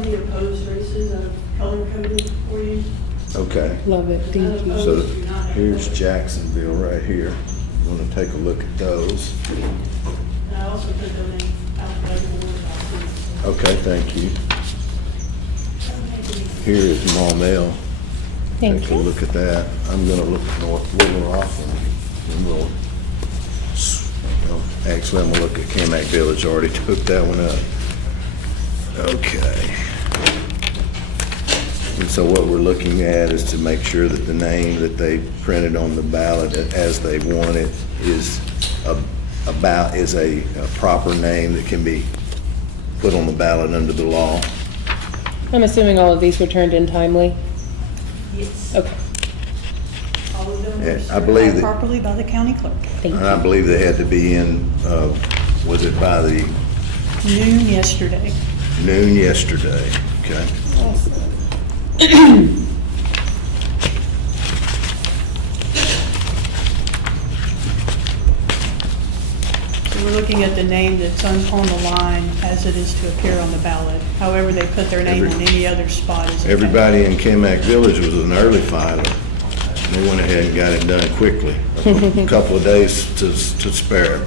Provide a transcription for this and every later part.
of the opposed races I've color coded for you. Okay. Love it, thank you. So here's Jacksonville right here. Want to take a look at those. And I also put them in alphabetical order. Okay, thank you. Here is Maumelle. Thank Take a you. look at that. I'm gonna look at North Little Rock and we'll, actually, I'm gonna look at Camac Village. Already took that one up. Okay. And so what we're looking at is to make sure that the name that they printed on the ballot as they want it is a proper name that can be put on the ballot under the law. I'm assuming all of these were turned in timely? Yes. Okay, All of them Yeah, are I certified believe that- properly by the county clerk. thank And I you. believe they had to be in, was it by the Noon yesterday. noon yesterday? Okay. So we're looking at the name that's on the line as it is to appear on the ballot. However, they put their name on any other spot is okay. Everybody in Camac Village was an early filer. They went ahead and got it done quickly. A couple of days to spare.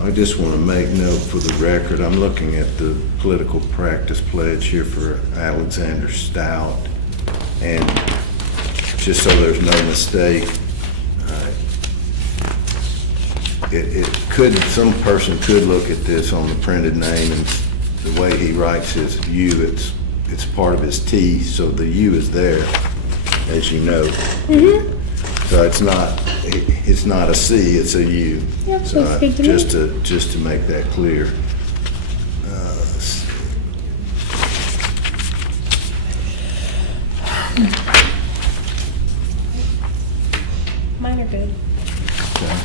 I just want to make note for the record, I'm looking at the political practice pledge here for Alexander Stout. And just so there's no mistake, some person could look at this on the printed name and the way he writes his U, it's part of his T, so the U is there, as you know. So it's not a C, it's a U. Yep, So that's good to know. just to make that clear. Let's see. Mine are good. Okay.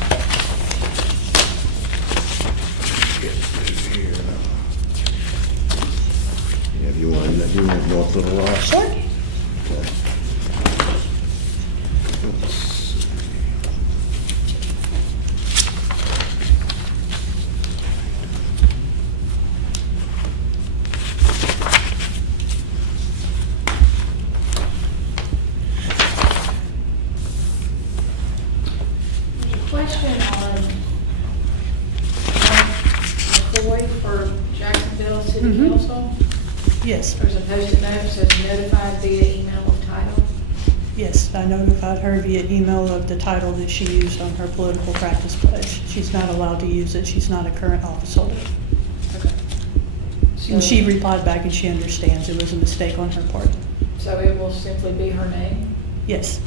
Get through here. Yeah, you want North Little Rock? Sure. Okay. Let's see. Question on McCoy for Jacksonville City Council. Yes, There's a post-it note that says notified via email of title. yes, I notified her via email of the title that she used on her political practice pledge. She's not allowed to use it, she's not a current office holder. Okay. And she replied back and she understands it was a mistake on her part. So it will simply be her name? Yes,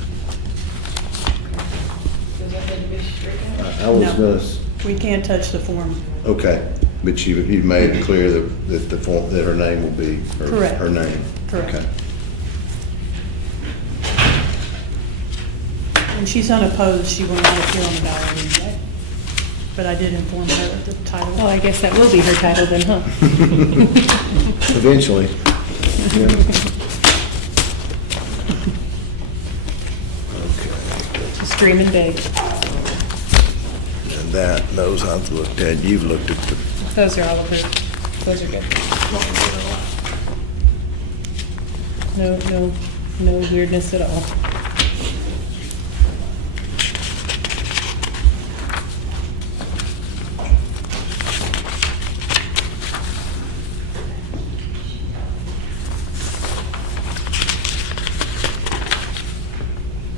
Does that need to be stricken? I was No. gonna, we can't touch the form. okay, but you made it clear that the form, that her name will be Correct. her name. Correct. Okay. And she's unopposed, she will not appear on the ballot anyway. But I did inform her of the title. Oh, I guess that will be her title then, huh? Eventually. Yeah. Okay. Screaming big. And those I've looked at, you've looked at the, Those are all approved. Those are good. No weirdness at all.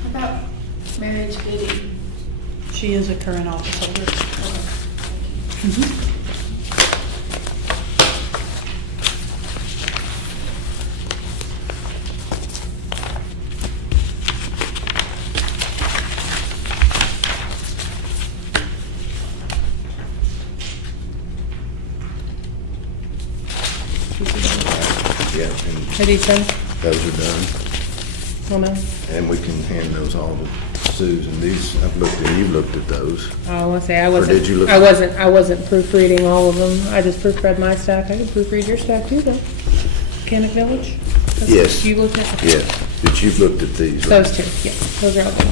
How about marriage Biddy? She is a current office holder. Mhm. pieces of them. Yeah, and Are these done? those are done. Well, no. And we can hand those all to Susan. These, I've looked at, you've looked at those. I want to say I did you look- I wasn't proofreading all of them. I just proofread my stack. I could proofread your stack too, though. Mechanic Village? That's what Yes. You looked at? Yes, but you've looked at these, right? Those two, yes, those are all good.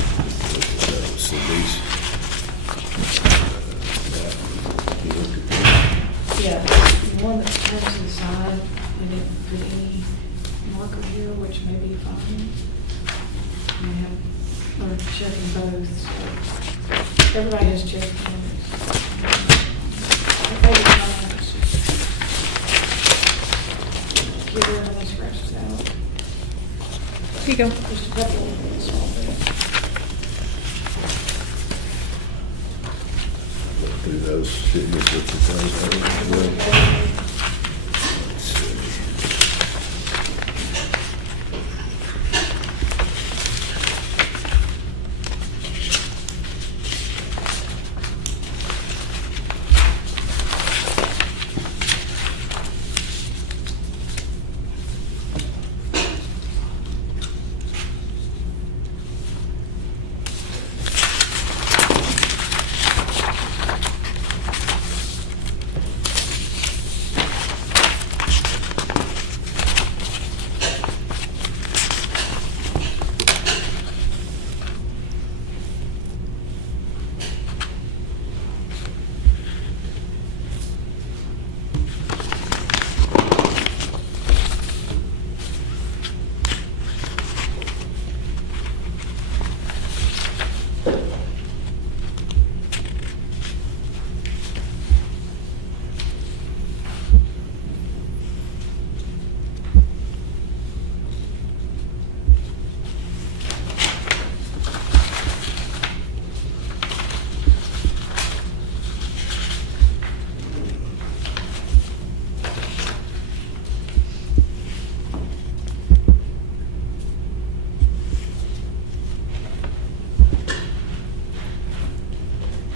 So these. You looked at these? Yeah, the one that's turns to the side, and didn't put any marker here, which may be fine. We have, we're checking both, so everybody has checked them. Okay, it's fine, it's just get rid of them, scratch it out. Here you go. Just a couple of small bits. Look through those, didn't you look at those as well? Let's see.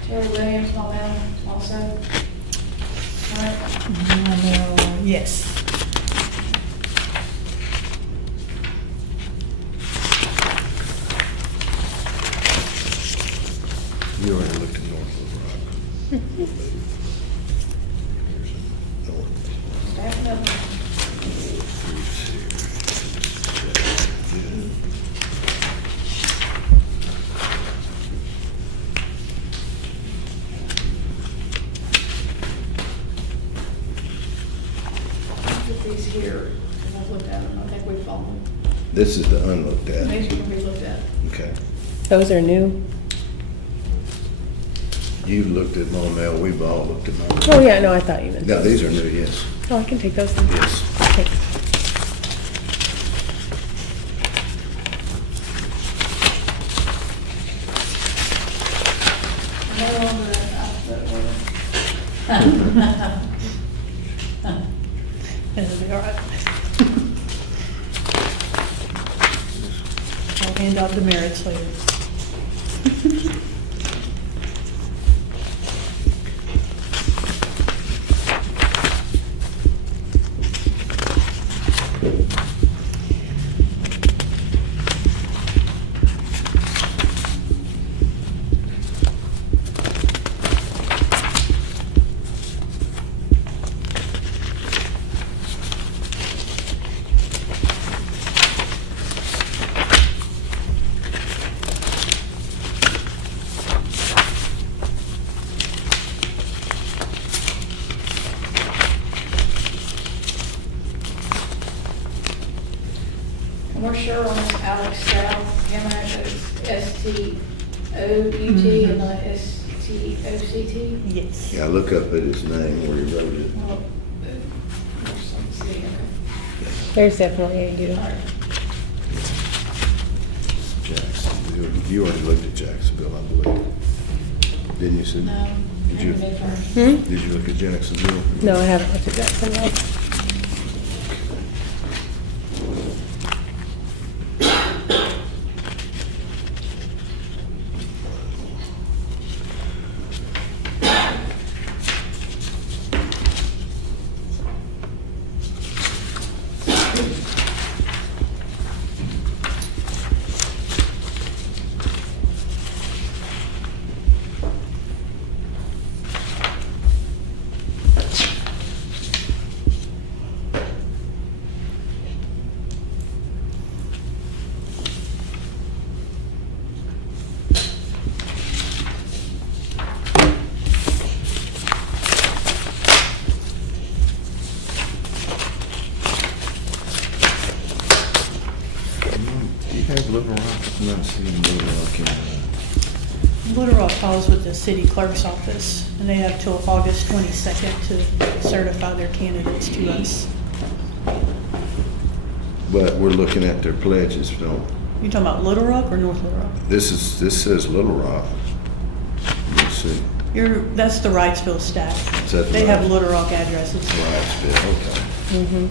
Terry Williams, small matter, also. All right. Yes. You already looked at North Little Rock. Here's a north. Stack up. Put these here, and I've looked at them, I think we've fallen. This is the unlooked at. These can be looked at. Okay. Those are new. You've looked at Monmel, we've all looked at Monmel. Oh, yeah, no, I thought you meant. No, these are new, yes. Oh, I can take those then. Yes. Thanks. No longer an alphabet word. It'll be all right. I'll hand out the merits later. And we're sure on this Alex South, him, it's S-T-O-U-T and not S-T-O-C-T. Yes. Yeah, look up at his name where he wrote it. Well, there's some C, okay. There's definitely a U. All right. Jacksonville. You already looked at Jacksonville, I believe. Didn't you, Sue? No. Did you, Hmm? did you look at Jacksonville? No, I haven't looked at Jacksonville. Do you have Little Rock? I'm not seeing Little Rock in, Little Rock files with the city clerk's office, and they have till August 22nd to certify their candidates to us. but we're looking at their pledges, so You talking about Little Rock or North Little Rock? this says Little Rock. Let's see. That's the Wrightsville staff. Is that the They have Wright- Little Rock addresses. Wrightsville, okay. Mm-hmm.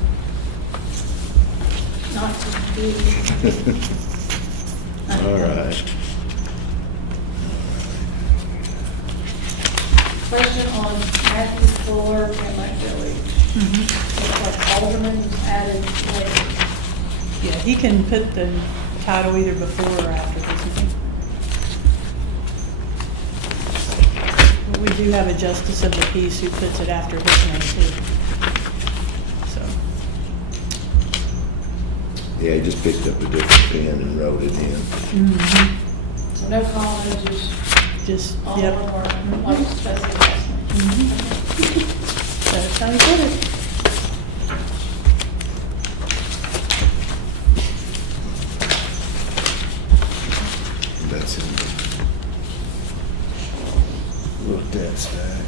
Not to be. All right. Question on Matthew Fuller and Mike Billy. Looks like Alderman was added later. Yeah, he can put the title either before or after his name. But we do have a justice of the peace who puts it after his name too. So, Yeah, he just picked up a different pen and wrote it in. So no columns, just, all yep. one word, like that's the last name. That's how you put it. That's in the, look that stack.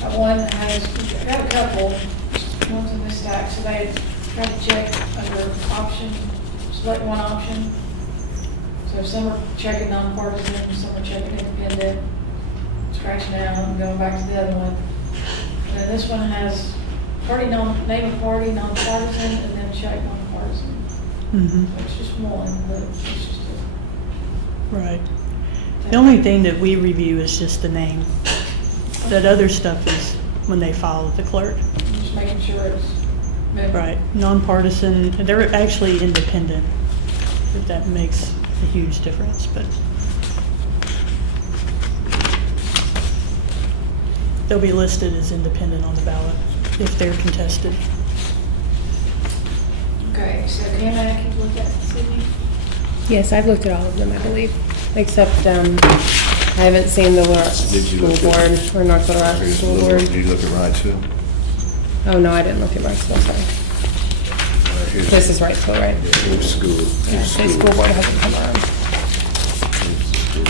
Got one that has, I got a couple, one's in this stack, so they try to check under option, select one option. So some are checking nonpartisan, some are checking independent, scratching out and going back to the other one. And then this one has party name of party, nonpartisan, and then check nonpartisan. Mhm. It's just one, but it's just Right. The only thing that we review is just the name. That other stuff is when they file with the clerk. just making sure it's moving. Right, nonpartisan, they're actually independent, if that makes a huge difference, but they'll be listed as independent on the ballot if they're contested. Okay, so Kamak, you've looked at the city? Yes, I've looked at all of them, I believe, except, I haven't seen the Little Rock Did you School look at- Board, or North Little Rock Here's School Little- Board. Did you look at Wrightsville? Oh, no, I didn't look at Wrightsville, sorry. Here's- This is Wrightsville, right? Yeah, here's school. Yeah, Here's the school board hasn't come around. Here's the school.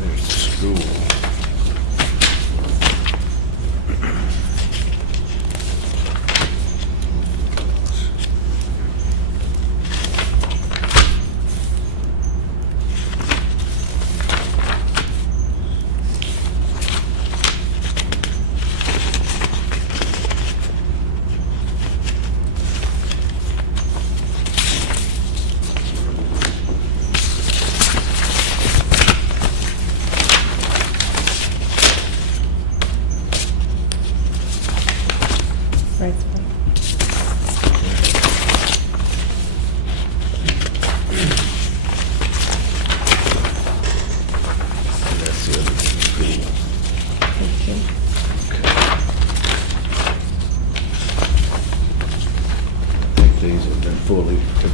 There's the school.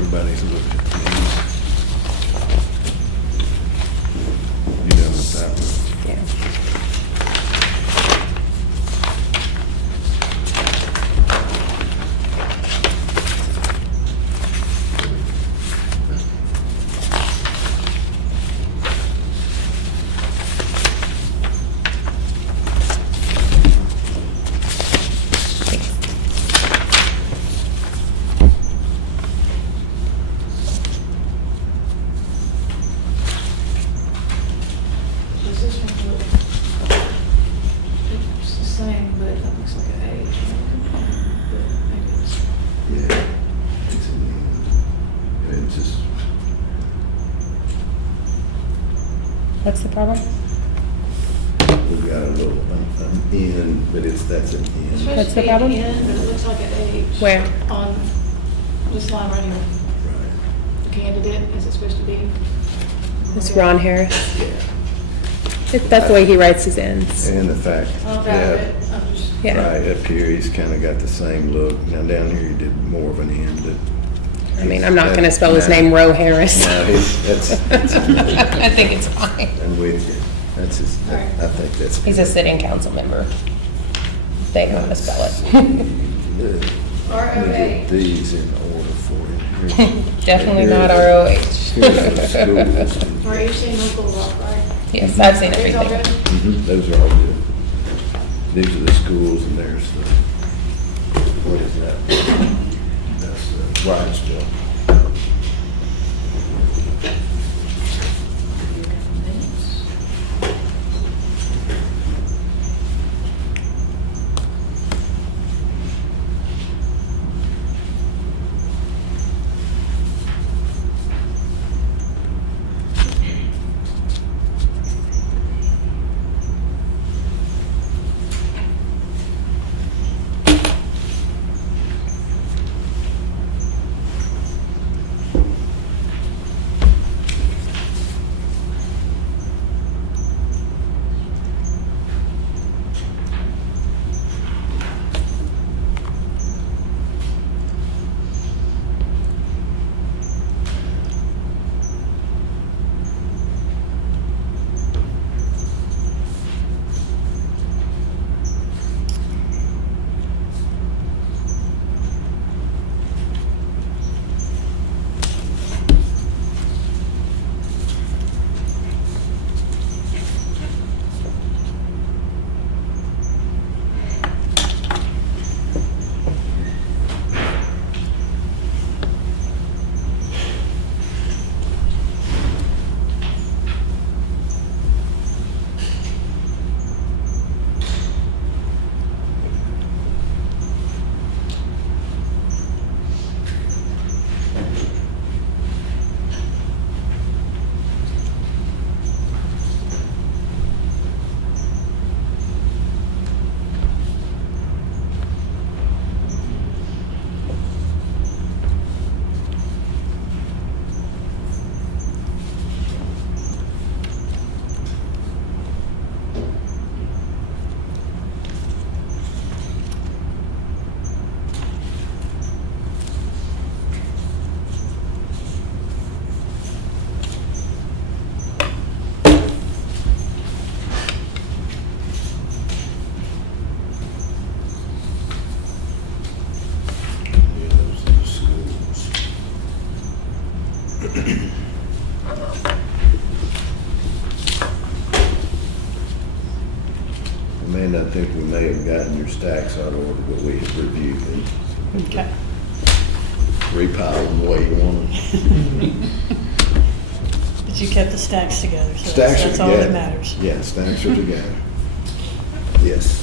Everybody's looked at these. You done with that one? Yeah. Does this one look, it's the same, but it looks like an age. But maybe it's, Yeah. It's in the end. It's just, What's the problem? we've got a little, end, but that's an it's end. supposed What's to the be problem? an N, but it looks like an H. Where? On this line right here, Right. the candidate, is it supposed to be? It's Ron Harris. Yeah. That's the way he writes his ends. And the fact, Oh, got yeah, it. I'm just, Yeah. right up here, he's kind of got the same look. Now down here, he did more of an end, but. I mean, I'm not gonna spell his No. name Roe Harris. No, that's, I think it's fine. I'm with you. That's his, I think that's. He's a sitting council member. They know how to spell it. Let ROH. me get these in order for you. Here's- Definitely here not are ROH. Here's the schools. Are you seeing local rock, right? Yes, I've seen These all everything. good? Those are all good. These are the schools and there's the, what is that? That's Rydesville. Yeah, those are the schools. Amanda, I think we may have gotten your stacks out of order, but we have reviewed them. Okay. Repile them the way you want them. But you kept the stacks together, so Stacks are that's all that together. matters. Yeah, stacks are together. Yes.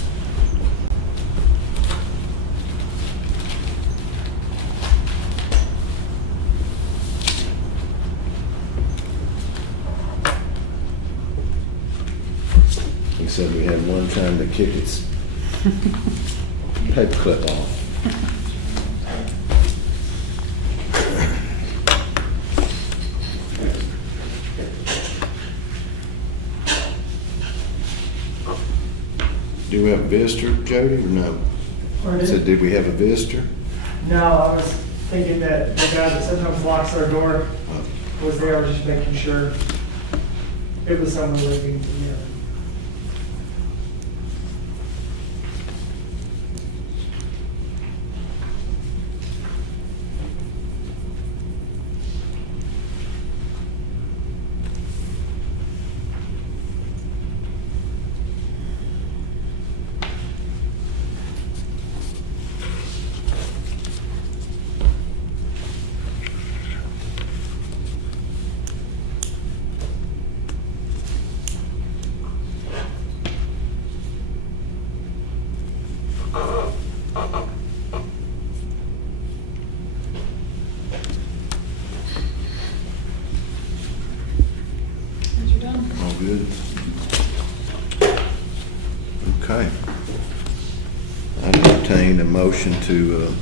He said we had one time to kick its paper clip off. Do we have a visitor, Jody, or no? I said, did we have a visitor? No, I was thinking that the guy that sometimes locks our door was there. I was just making sure it was someone living, you know. Once you're done. All good? Okay. I entertain a motion to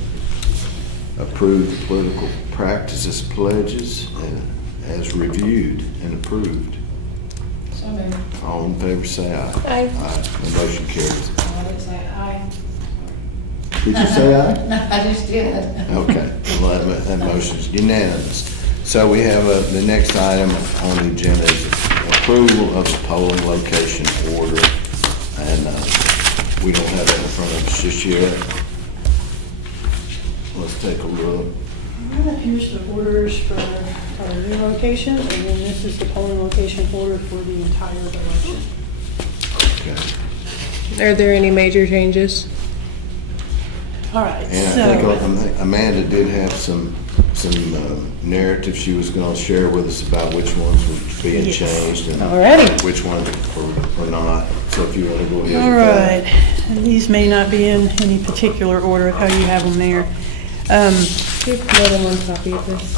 approve the political practices pledges as reviewed and approved. So moved. All in favor, say aye. Aye. The motion carries. I would say aye. Did you say aye? No, I just did. Okay, well, that motion's unanimous. So we have, the next item on the agenda is approval of the polling location order. And, we don't have that in front of us just yet. Let's take a look. Here's the orders for our new location, and then this is the polling location order for the entire election. Okay. Are there any major changes? All right, And I think Amanda did have some narrative she was gonna share with us about which ones were being Yes. changed and Alrighty. which ones were not. So if you wanna go ahead. All with that. right, and these may not be in any particular order of how you have them there. Do you have more than one copy of this?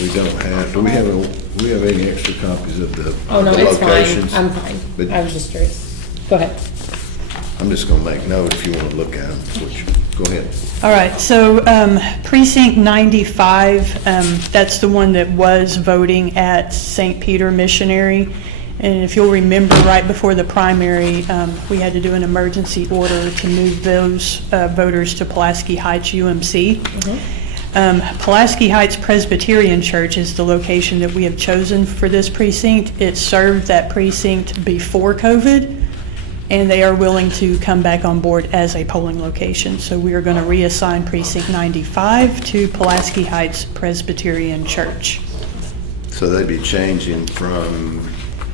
We don't have, do we have any extra copies of the Oh, no, the it's fine. locations? I'm fine. But- I was just curious. Go ahead. I'm just gonna make note if you wanna look at them, which, go ahead. All right, so precinct 95, that's the one that was voting at St. Peter Missionary. And if you'll remember, right before the primary, we had to do an emergency order to move those voters to Pulaski Heights UMC. Pulaski Heights Presbyterian Church is the location that we have chosen for this precinct. It served that precinct before COVID, and they are willing to come back on board as a polling location. So we are going to reassign precinct 95 to Pulaski Heights Presbyterian Church. So they'd be changing from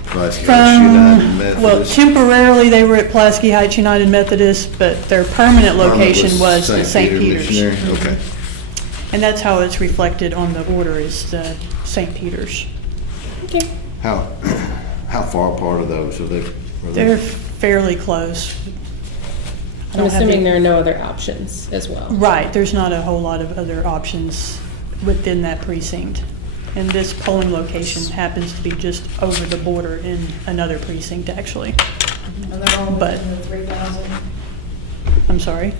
Pulaski Heights United Well, Methodist? temporarily, they were at Pulaski Heights United Methodist, but their permanent location was the St. Peter Peter's. Missionary? Okay. And that's how it's reflected on the order, is the St. Peter's. Okay. How far apart are those? Are they? They're fairly close. I I'm don't have assuming the- there are no other options as well. Right, there's not a whole lot of other options within that precinct. And this polling location happens to be just over the border in another precinct, actually. And they're all But- within the 3,000. I'm sorry.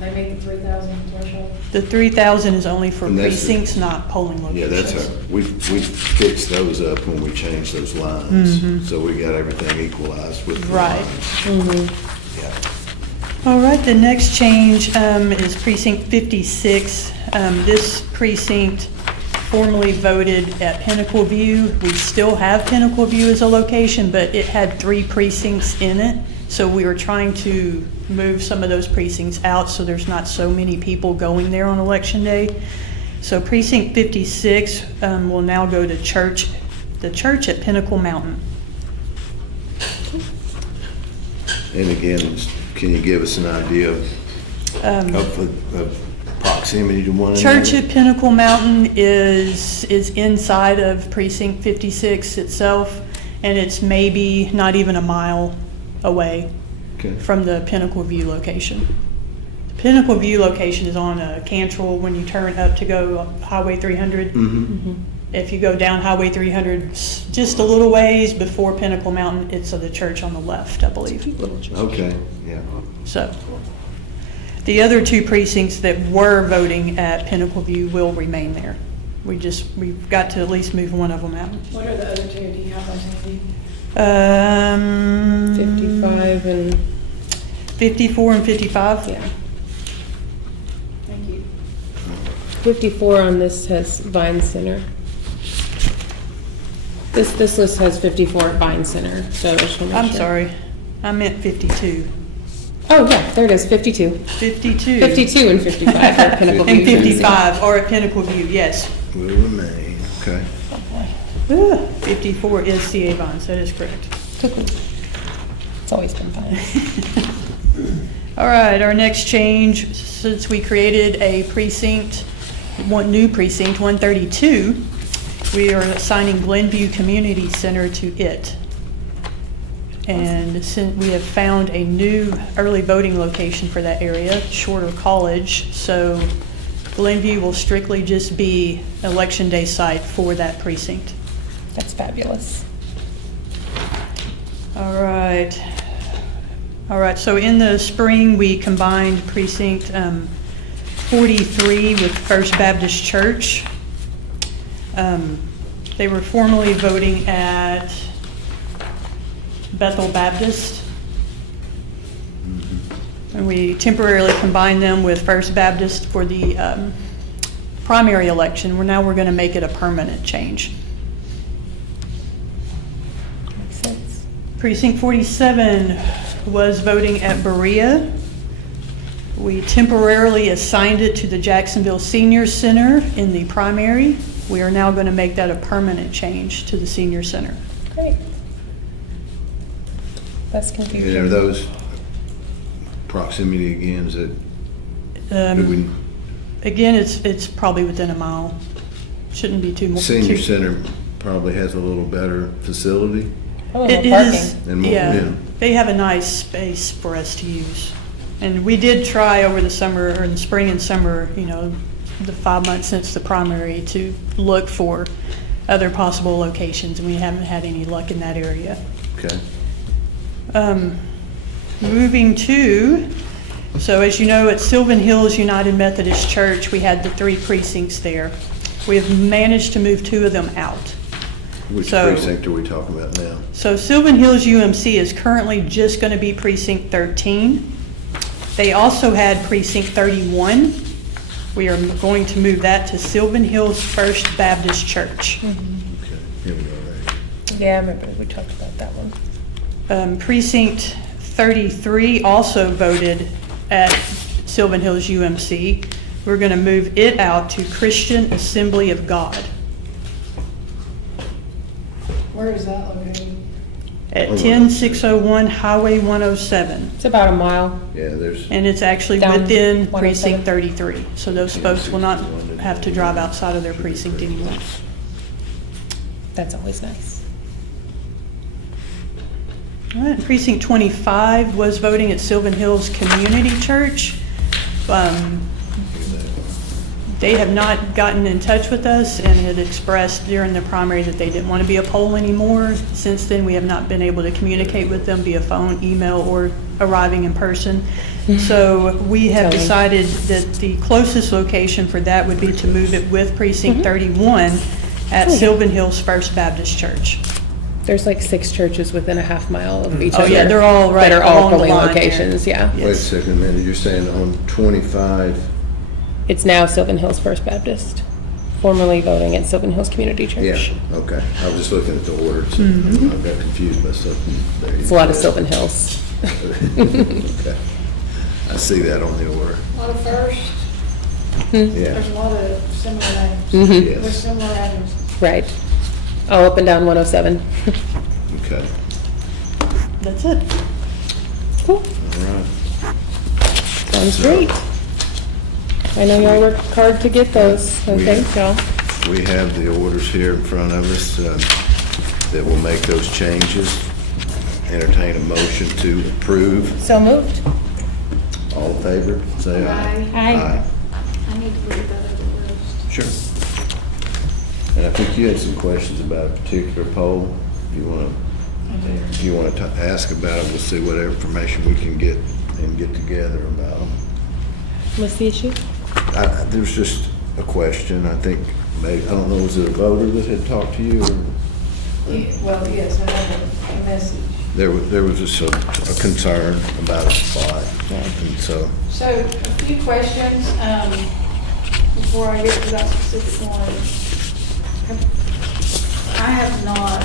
They meet the 3,000 threshold. The 3,000 is only for And that's the- precincts, not polling Yeah, locations. that's how, we fixed those up when we changed those lines. So we got everything equalized with the Right. lines. Yeah. All right, the next change is precinct 56. This precinct formerly voted at Pinnacle View. We still have Pinnacle View as a location, but it had 3 precincts in it. So we were trying to move some of those precincts out so there's not so many people going there on Election Day. So precinct 56 will now go to the church at Pinnacle Mountain. And again, can you give us an idea of proximity to one another? Church at Pinnacle Mountain is inside of precinct 56 itself, and it's maybe not even a mile away Okay. from the Pinnacle View location. The Pinnacle View location is on a Cantrell when you turn up to go Highway 300. Mm-hmm. If you go down Highway 300 just a little ways before Pinnacle Mountain, it's the church on the left, I believe. Okay, yeah. So, the other 2 precincts that were voting at Pinnacle View will remain there. We've got to at least move one of them out. What are the other 2? Do you have those handy? 55 and, 54 and 55? yeah. 54 on this has Vine Center. This list has 54 at Vine Center, so I just wanna make I'm sure. sorry, I meant 52. Oh, yeah, there it is, 52. 52. 52 and 55 are at Pinnacle View. And 55 are at Pinnacle View, yes. Will remain, okay. 54 is CA Bonds, that is correct. It's always been fine. All right, our next change, since we created a precinct, one new precinct, 132, we are assigning Glenview Community Center to it. And since we have found a new early voting location for that area, Shorter College, so Glenview will strictly just be election day site for that precinct. That's fabulous. All right. All right, so in the spring, we combined precinct 43 with First Baptist Church. They were formerly voting at Bethel Baptist. And we temporarily combined them with First Baptist for the primary election. We're going to make it a permanent change. Makes sense. Precinct 47 was voting at Berea. We temporarily assigned it to the Jacksonville Senior Center in the primary. We are now going to make that a permanent change to the Senior Center. Great. That's And are confusion. those proximity again, is it, do we, Again, it's probably within a mile. Shouldn't be too much. senior center probably has a little better facility? Probably It more is, parking. And more, yeah. yeah. They have a nice space for us to use. And we did try over the summer, or in the spring and summer, you know, the 5 months since the primary, to look for other possible locations, and we haven't had any luck in that area. Okay. Moving to, so as you know, at Sylvan Hills United Methodist Church, we had the 3 precincts there. We have managed to move 2 of them out. Which So- precinct are we talking about now? So Sylvan Hills UMC is currently just going to be precinct 13. They also had precinct 31. We are going to move that to Sylvan Hills First Baptist Church. Okay, here we go, right. Yeah, I remember we talked about that one. Precinct 33 also voted at Sylvan Hills UMC. We're going to move it out to Christian Assembly of God Where is that located? at 10601 Highway 107. It's about a mile. Yeah, there's, And it's actually Down within 107. precinct 33. So those folks will not have to drive outside of their precinct anymore. That's always nice. All right, precinct 25 was voting at Sylvan Hills Community Church. They have not gotten in touch with us and had expressed during the primary that they didn't want to be a poll anymore. Since then, we have not been able to communicate with them via phone, email, or arriving in person. So we have Totally. decided that the closest location for that would be to move it with precinct 31 at Oh, yeah. Sylvan Hills First Baptist Church. There's like 6 churches within a half mile of each Oh, other. yeah, they're all right That are all along the polling line there. locations, yeah. Yeah. wait a Yes. second, Amanda, you're saying on 25, It's now Sylvan Hills First Baptist, formerly voting at Sylvan Hills Community yeah, Church. okay. I was just looking at the order, so I got confused myself. There you It's a lot of go. Sylvan Hills. Okay. I see that on the order, A lot of first, yeah. there's a lot of similar names. Mhm. With Yes, similar addresses. Right. All up and down 107. okay, That's it. Cool. all right. Sounds great. I know y'all worked hard to get those, so We- thanks y'all. We have the orders here in front of us that will make those changes. Entertain a motion to approve. So moved. All in favor, say aye. Aye. I need to read that other list. Sure. And I think you had some questions about a particular poll. If you want to ask about it, we'll see what information we can get and get together about them. What's the issue? There's just a question, I think, maybe, I don't know, was it a voter that had talked to you? Or Well, yes, I have a message. there was just a concern about a spot, and so, So, a few questions. before I get to that specific one, I have not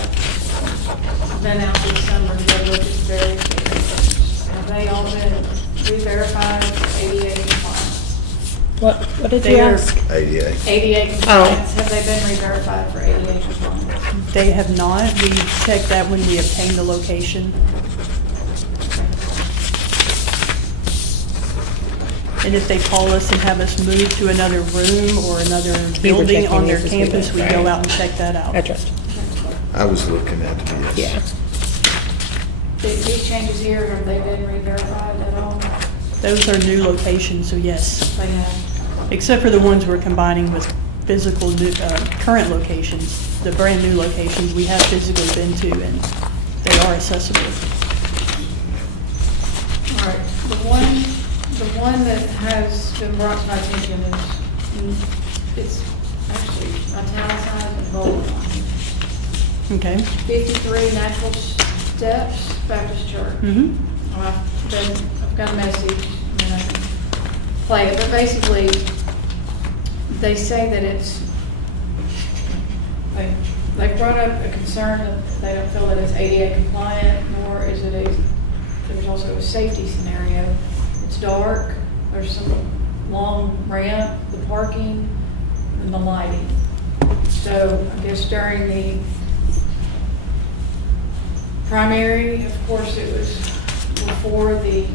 been out this summer to go look at the various locations. Have they all been re-verified for ADA compliance? What did you They are- ask? ADA. ADA compliance, have they been re-verified for ADA compliance? They have not. We checked that when we obtained the location. And if they call us and have us move to another room or another building on their checking these as campus, we we go, go right. out and check that out. I trust. I was looking at them, yes. Yeah. These changes here, have they been re-verified at all? Those are new locations, so yes. They have. Except for the ones we're combining with physical, current locations. The brand-new locations we have physically been to, and they are accessible. All right, the one that has been brought to my attention is, it's actually italicized and bold. Okay? 53 Natural Steps Baptist Church. Mm-hmm. I've got a message, and I can play it, but basically, they say that they brought up a concern that they don't feel that it's ADA compliant, nor is it there's also a safety scenario. It's dark, there's some long ramp, the parking, and the lighting. So I guess during the primary, of course, it was before the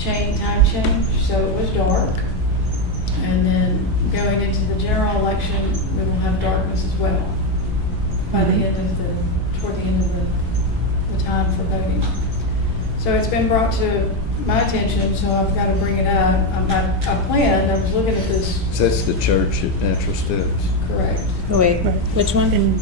time change, so it was dark. And then going into the general election, we will have darkness as well by the end of toward the end of the time for voting. So it's been brought to my attention, so I've got to bring it up. I was looking at this, So that's the church at Natural Steps. correct. Oh, wait, which one? And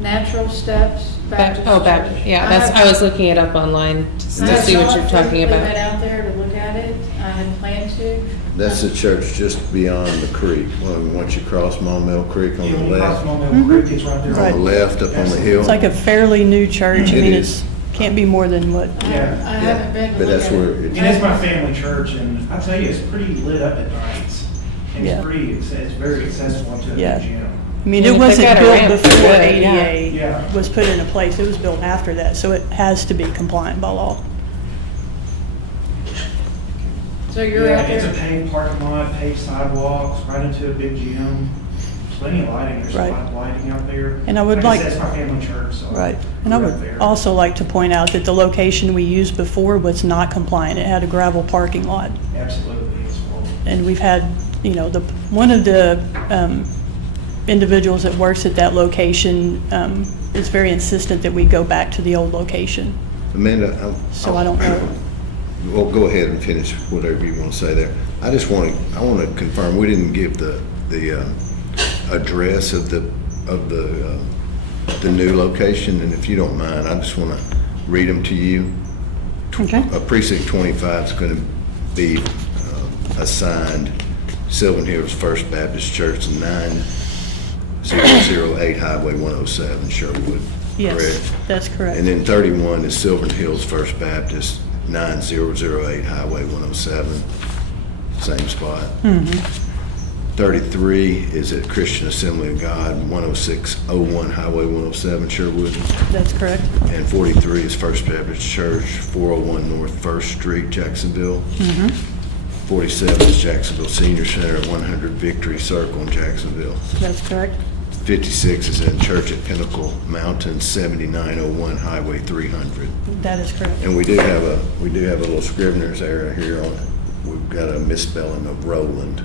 Natural Steps Baptist Oh, Church. Baptist, yeah, I was looking it up online to I have see what not you're talking physically been about. out there to look at it. I had planned to. That's the church just beyond the creek. Well, once you cross Maumelle Creek on Yeah, the when you cross left, Maumelle Creek, it's right there. on the left up on the hill. it's like a fairly new church. I It mean, is. can't be more than what, Yeah. I haven't been to But look that's at where it. it- And it's my family church, and I tell you, it's pretty lit up at nights. And Yeah. it's very accessible to the Yeah. gym. I mean, And it if they've wasn't got a built ramp, before yeah. ADA Yeah. was put into place. It was built after that, so it has to be compliant by law. So you're Yeah, out it's a there. paved parking lot, paved sidewalks, right into a big gym. Plenty of lighting, there's a Right. lot of lighting out there. And I would Like like- I said, it's my family church, so. Right. And I we're would up there. also like to point out that the location we used before was not compliant. It had a gravel parking lot. Absolutely, as well. And we've had, one of the individuals that works at that location is very insistent that we go back to the old location. Amanda, So I don't know. Well, go ahead and finish whatever you want to say there. I want to confirm, we didn't give the address of the new location, and if you don't mind, I just want to read them to you. Okay. Precinct 25 is going to be assigned Sylvan Hills First Baptist Church, 9008 Highway 107, Sherwood. Yes, Correct? that's correct. And then 31 is Sylvan Hills First Baptist, 9008 Highway 107, same spot. 33 is at Christian Assembly of God, 10601 Highway 107, Sherwood. That's correct. And 43 is First Baptist Church, 401 North First Street, Jacksonville. 47 is Jacksonville Senior Center at 100 Victory Circle in Jacksonville. That's correct. 56 is in Church at Pinnacle Mountain, 7901 Highway 300. That is correct. And we do have a little Scrivener's error here on it. We've got a misspelling of Roland.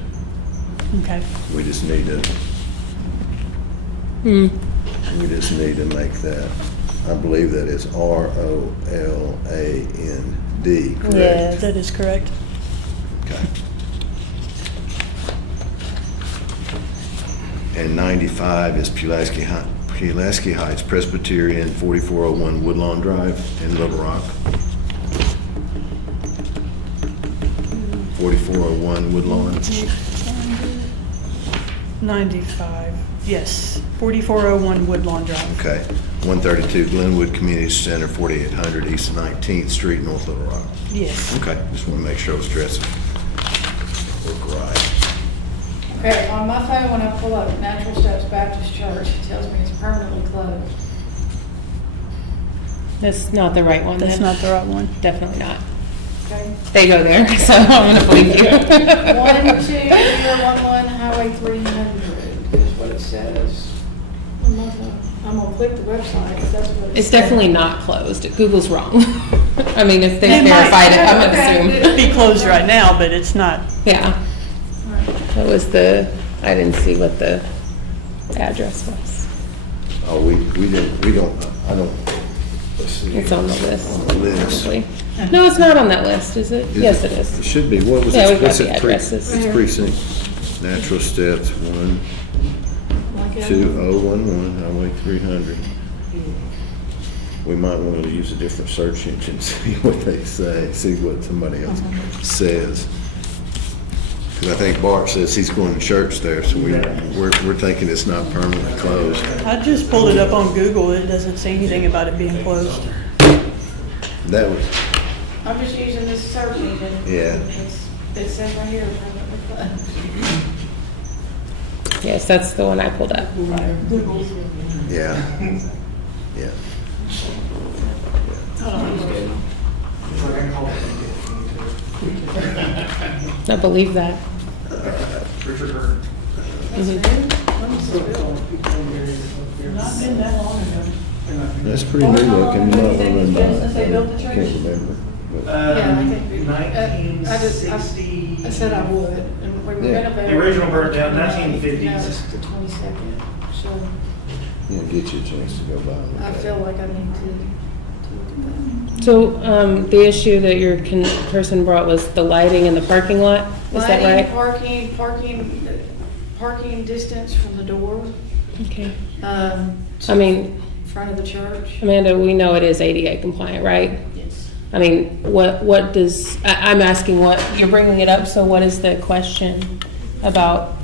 Okay. We just need to, make that, I believe that is ROLAND, correct? Yeah, that is correct. Okay. And 95 is Pulaski Heights Presbyterian, 4401 Woodlawn Drive in Little Rock. 4401 Woodlawn. 95, yes. 4401 Woodlawn Drive. Okay. 132 Glenwood Community Center, 4800 East 19th Street, North Little Rock. Yes. Okay, just want to make sure I was dressing. Look right. Okay, on my phone, when I pull up Natural Steps Baptist Church, it tells me it's permanently closed. That's not the right one. That's then. not the right one. Definitely not. Okay? They go there, so I'm gonna believe you. 12011 Highway 300 is what it says. I'm gonna click the website, if that's what it says. It's definitely not closed. Google's wrong. I mean, if they It might- verified it, I'm gonna Okay. assume. It'd be closed right now, but it's not. Yeah, Right. that was I didn't see what the address was. Oh, I don't, let's see. It's on the list. On the list. Probably. No, it's not on that list, is it? Yes, it It is. should be. What was it? Yeah, we've got What's the it? addresses. It's precinct. Natural Steps, 1, Like it. 2011, Highway 300. We might want to use a different search engine, see what they say, see what somebody else says. Because I think Bart says he's going to church there, so we're thinking it's not permanently closed. I just pulled it up on Google. It doesn't say anything about it being closed. That was, I'm just using this search engine. Yeah. It says right here, permanently closed. Yes, that's the one I pulled up. yeah, yeah. Hold on, it's good. It's like I called it. I believe that. Richard Hurd. Not been that long ago. That's pretty new looking, you might want to run by it. Since they built the I church? can't remember. but- Yeah, I think we, I said I would, and we were Yeah. gonna. The original burned down No, 1950s. it's the 22nd, so Yeah, get you a chance to go by and look I at it. feel like I need to look at So, the issue that your person brought was the lighting in the parking lot, is that that. right? Parking distance from the door, Okay. to I mean, front of the church. Amanda, we know it is ADA compliant, right? Yes. I mean, what does, I'm asking what, you're bringing it up, so what is the question about,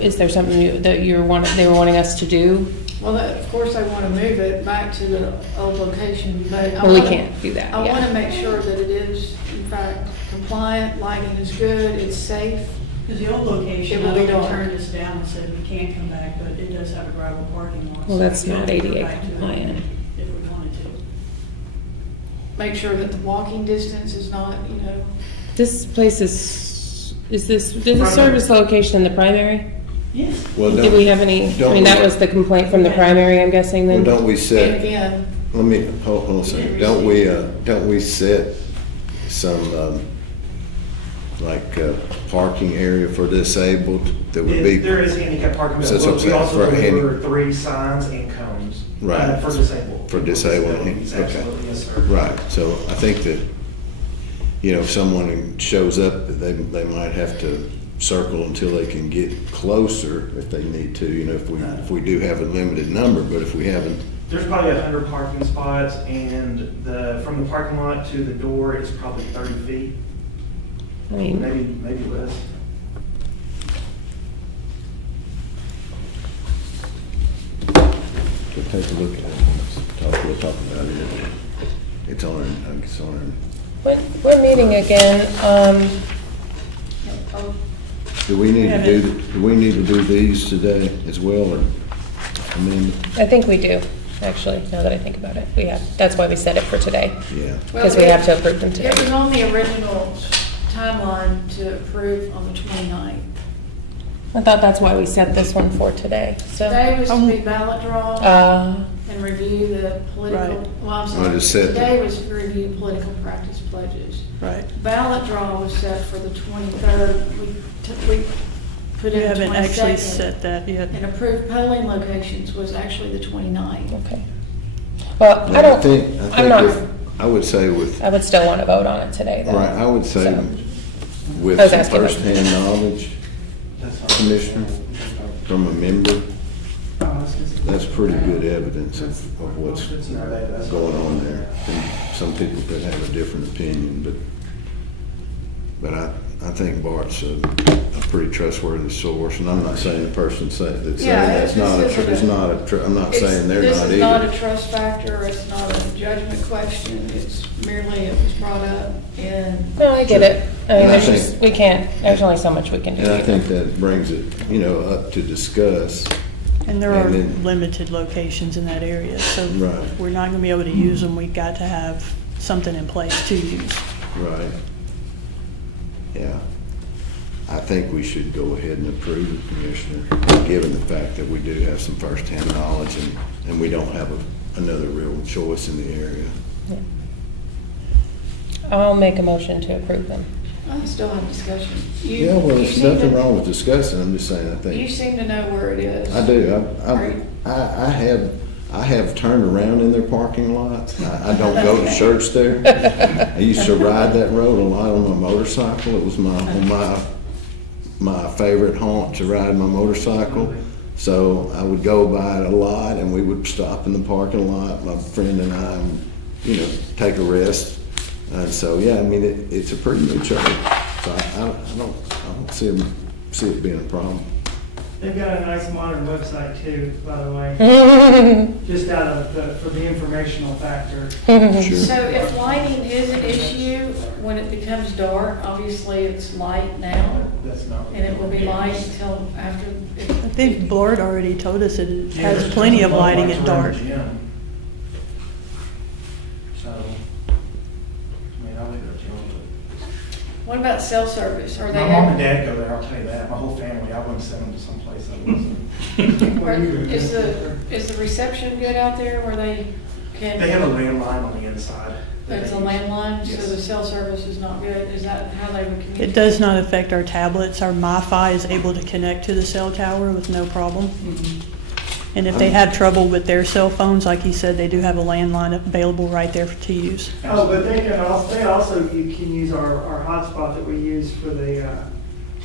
is there something that they were wanting us to do? Well, of course, I want to move it back to the old location, but I Well, we wanna- can't do that, I want yeah. to make sure that it is, in fact, compliant, lighting is good, it's safe. Because the old location, It will be they dark. turned us down and said we can't come back, but it does have a gravel parking lot. Well, so that's we not could go ADA back to it compliant. If we wanted to. Make sure that the walking distance is not, This place does this service location in the primary? Yes. Well, Did we have any, I don't mean, that we- was the complaint from the primary, I'm guessing Well, then? don't we and set, again, let me, hold on a second, don't we set some, parking area for disabled that would be? There is handicap parking, So that's what I'm but we saying, also for deliver 3 signs and cones. Right. For disabled. For disabled, okay. Absolutely, yes, sir. Right, so I think that, if someone shows up, they might have to circle until they can get closer if they need to, if we do have a limited number, but if we haven't, There's probably 100 parking spots, and from the parking lot to the door is probably 30 feet, I mean, maybe less. we'll take a look at it. We'll talk about it. It's on, we're meeting again, do we need to do these today as well, or, I think we do, actually, now that I think about it. We have, that's why we set it for today, yeah. because we have to approve them it was today. on the original timeline to approve on the 29th. I thought that's why we set this one for today, so. Today was to be ballot draw and review the political, Right. well, I'm Well, sorry, just set today was to review political practice pledges. Right. Ballot draw was set for the 23rd. We put We in the haven't actually 22nd. set that yet. And approved polling locations was actually the 29th. Okay. Well, I don't, I'm not, I would say with, I would still want to vote on it today, though. right, I would say So. with I was some asking about- firsthand knowledge, Commissioner, from a member, that's pretty good evidence of what's going on there. And some people could have a different opinion, but I think Bart's a pretty trustworthy source, and I'm not saying the person that's saying Yeah, that's not this isn't it's not I'm not saying they're not This is not a either. trust factor, it's not a judgment question, it's merely, it was brought up and No, I get it. I I mean, And I there's just, we can't, there's only so much we can do. And I think that brings it, up to discuss. And there are And then- limited locations in that area, so Right. if we're not gonna be able to use them, we've got to have something in place to use. Right. Yeah. I think we should go ahead and approve it, Commissioner, given the fact that we do have some firsthand knowledge and we don't have another real choice in the area. I'll make a motion to approve them. I still have discussion. Yeah, well, You there's seem nothing to- wrong with discussing, I'm just saying, I You think, seem to know where it is. I do, Right. I have turned around in their parking lots. I don't go to church there. I used to ride that road a lot on my motorcycle. It was my favorite haunt to ride my motorcycle. So I would go by it a lot and we would stop in the parking lot, my friend and I, take a rest. And so, yeah, I mean, it's a pretty new church. So I don't see it being a problem. They've got a nice modern website too, by the way, just out of for the informational factor. Sure. So if lighting is an issue, when it becomes dark, obviously it's light now, That's not. and it will be light until after. I think Blord already told us it has plenty of lighting at dark. So, I mean, I leave it up to you. What about cell service? Are they? My mom and dad go there, I'll tell you that. My whole family, I wouldn't send them to someplace that wasn't. Is the reception good out there where they can? They have a landline on the inside. It's a landline, so Yes. the cell service is not good? Is that how they would communicate? It does not affect our tablets. Our MiFi is able to connect to the cell tower with no problem. And if they have trouble with their cell phones, like he said, they do have a landline available right there to use. Oh, but they also, you can use our hotspot that we use for the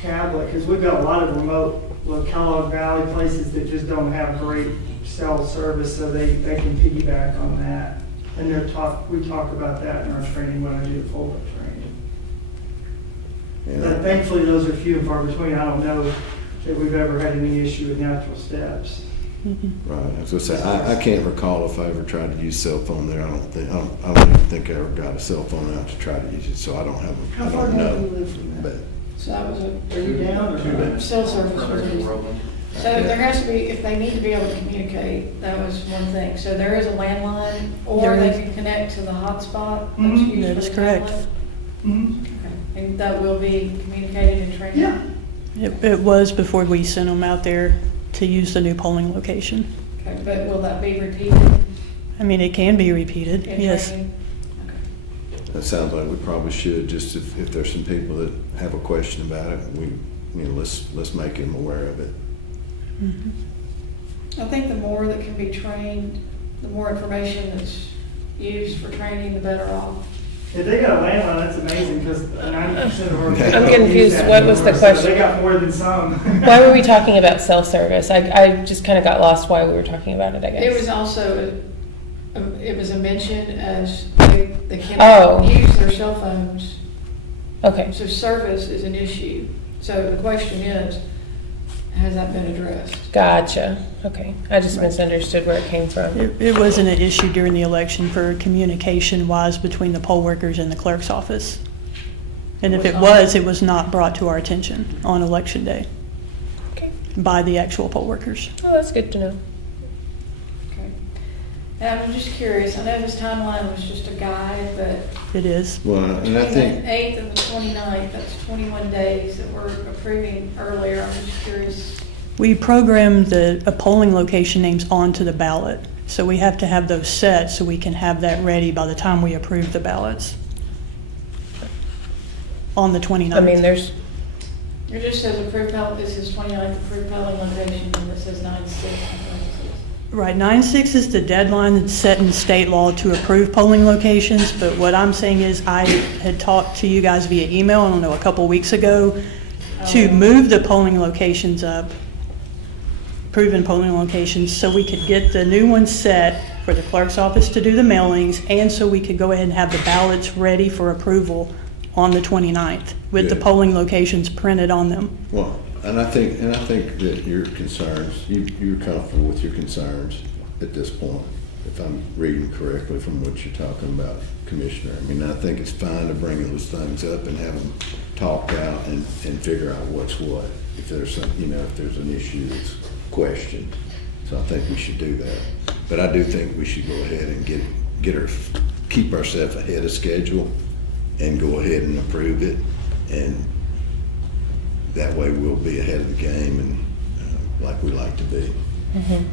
tablet, because we've got a lot of remote Kellogg Valley places that just don't have great cell service, so they can piggyback on that. And we talk about that in our training when I do the follow-up training. But thankfully, those are few and far between. I don't know that we've ever had any issue with natural steps. Right, I was gonna say, I can't recall if I ever tried to use cell phone there. I don't even think I ever got a cell phone out to try to use it, so I don't How far know. do you live from But, that? So that was Are you down or? cell service was a. So there has to be, if they need to be able to communicate, that was one thing. So there is a landline, or There they is. can connect to the hotspot that's Mhm. used for That is the correct. tablet. Mhm. Okay. And that will be communicated in training? Yeah. It was before we sent them out there to use the new polling location. Okay, but will that be repeated I mean, it can be repeated, in yes. training? Okay. that sounds like we probably should, just if there's some people that have a question about it, let's make them aware of it. Mhm. I think the more that can be trained, the more information that's used for training, the better off. If they got a landline, that's amazing, because 90% of our. people I'm confused. use that What was the anymore, so question? They got more than some. Why were we talking about cell service? I just kind of got lost why we were talking about it, I guess. It was also, it was a mention as they Oh. cannot use their cell phones. Okay, So service is an issue. So the question is, has that been addressed? gotcha. Okay, I just misunderstood where it came from. It wasn't an issue during the election for communication wise between the poll workers and the clerk's office. And if it was not brought to our attention on election day Okay, by the actual poll workers. well, that's good to know. Okay. And I'm just curious, I know this timeline was just a guide, but It is. Well, and I between think, the 8th and the 29th, that's 21 days that we're approving earlier. I'm just curious. We programmed a polling location names onto the ballot. So we have to have those set so we can have that ready by the time we approve the ballots on the 29th. I mean, there's, It just says approved polling, this is 29th approved polling location, and it says 9/6. Right, 9/6 is the deadline that's set in state law to approve polling locations, but what I'm saying is I had talked to you guys via email, I don't know, a couple weeks ago, to move the polling locations up, proven polling locations, so we could get the new ones set for the clerk's office to do the mailings, and so we could go ahead and have the ballots ready for approval on the 29th, with the Yeah. polling locations printed on them. well, and I think that your concerns, you're comfortable with your concerns at this point. if I'm reading correctly from what you're talking about, Commissioner. I mean, I think it's fine to bring those things up and have them talked out and figure out what's what. If there's some, if there's an issue that's questioned. So I think we should do that. But I do think we should go ahead and keep ourselves ahead of schedule and go ahead and approve it. And that way we'll be ahead of the game and like we like to be. Mm-hmm.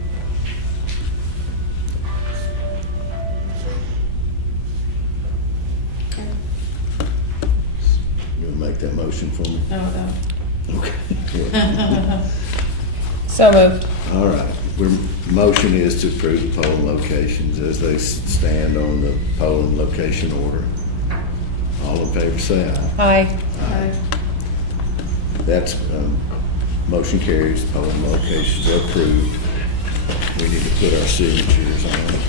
You want to make that motion for me? No. Okay. So moved. All right. Motion is to approve the polling locations as they stand on the polling location order. All in favor say aye. Aye. That's, motion carries, polling locations are approved. We need to put our signatures on it.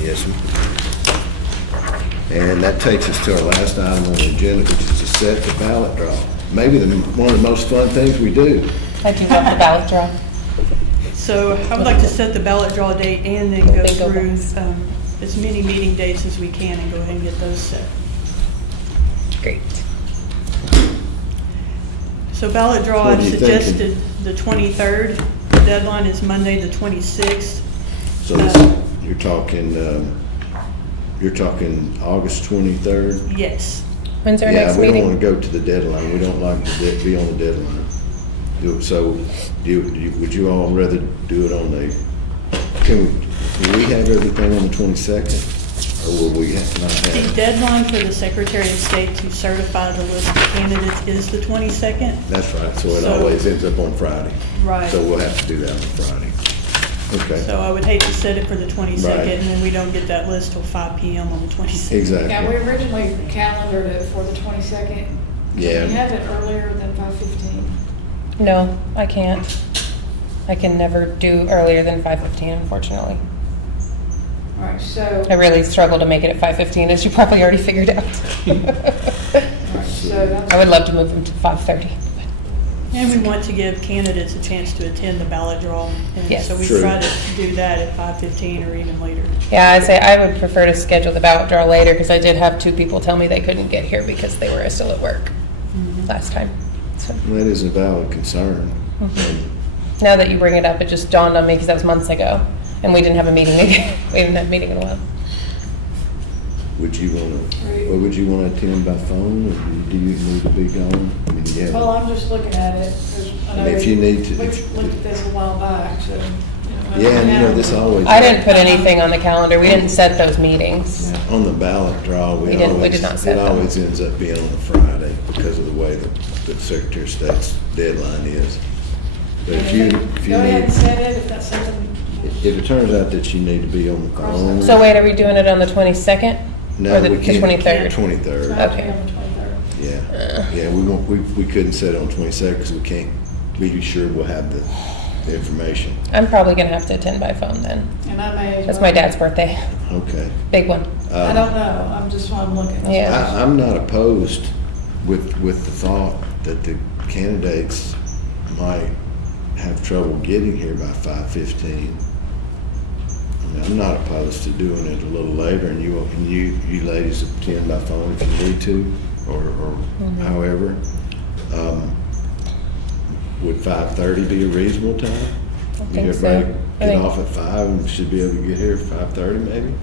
Yes, sir. And that takes us to our last item on the agenda, which is to set the ballot draw. Maybe one of the most fun things we do. I do love the ballot draw. So I would like to set the ballot draw date and then go Bingo through box. as many meeting dates as we can and go ahead and get those set. Great. So ballot draw, What I've are you thinking? suggested the 23rd. The deadline is Monday, the 26th. So this, you're talking August 23rd? Yes. When's our Yeah, next we don't meeting? want to go to the deadline. We don't like to be on the deadline. Would you all rather do it on will we have everything on the 22nd? Or will we not The have it? deadline for the Secretary of State to certify the list of candidates is the 22nd. That's right, so it So- always ends up on Friday. Right. So we'll have to do that on Friday. Okay, So I would hate to set it for the 22nd Right. and then we don't get that list till 5 PM on the 22nd. exactly. Yeah, we originally calendared it for the 22nd. Yeah. Can we have it earlier than 5:15? No, I can't. I can never do earlier than 5:15, unfortunately. All right, so, I really struggle to make it at 5:15, as you probably already figured out. all right, so that's. I would love to move them to 5:30. And we want to give candidates a chance to attend the ballot draw. And Yes. so we True. try to do that at 5:15 or even later. Yeah, I'd say I would prefer to schedule the ballot draw later, because I did have 2 people tell me they couldn't get here because they were still at work last time. So That is a valid concern. now that you bring it up, it just dawned on me, because that was months ago, and we didn't have a meeting. We didn't have a meeting in a while. Would you want to, Right. or would you want to attend by phone, or do you need to be gone? I mean, yeah. Well, I'm just looking at it, 'cause I know If you need to- we looked at this a while back, so. Yeah, and this always. I didn't put anything on the calendar. We didn't set those meetings. On the ballot draw, We did not set it them. always ends up being on a Friday because of the way the Secretary of State's deadline is. But if you Go ahead need, and set it, if that's something. if it turns out that you need to be on the phone. So wait, are we doing it on the 22nd? No, Or the we can't. 23rd? 23rd, Okay. On the 23rd. yeah. Yeah, we couldn't set it on 22nd because we can't be sure we'll have the information. I'm probably going to have to attend by phone then. And I may as That's well. my dad's birthday. Okay. Big one. I don't know, I'm just what I'm looking at. Yeah. I'm not opposed with the thought that the candidates might have trouble getting here by 5:15. I mean, I'm not opposed to doing it a little later, and you ladies attend by phone if you need to, or however. Would 5:30 be a reasonable time? I think so. Everybody I get think- off at 5 and should be able to get here at 5:30 maybe?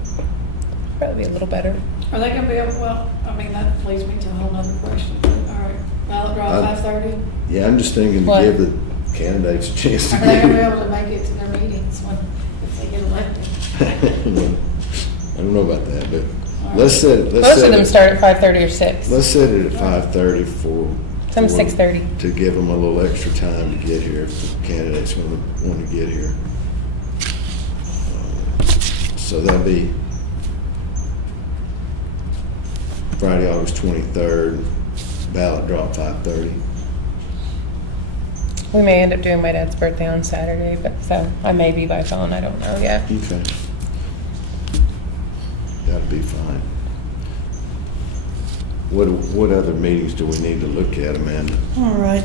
Probably be a little better. Are they gonna be able, well, I mean, that leads me to a whole nother question. All right, ballot draw I- 5:30? Yeah, I'm just thinking to What? give the candidates a chance to Are get they gonna be here. able to make it to their meetings if they get elected? I don't know about that, but All let's set it. Most of them start at 5:30 or 6. Let's set it at 5:30 for. Some for- 6:30. To give them a little extra time to get here if the candidates want to get here. So that'll be Friday, August 23rd, ballot draw 5:30. We may end up doing my dad's birthday on Saturday, but so I may be by phone, I don't know yet. Okay. That'll be fine. What other meetings do we need to look at, Amanda? All right,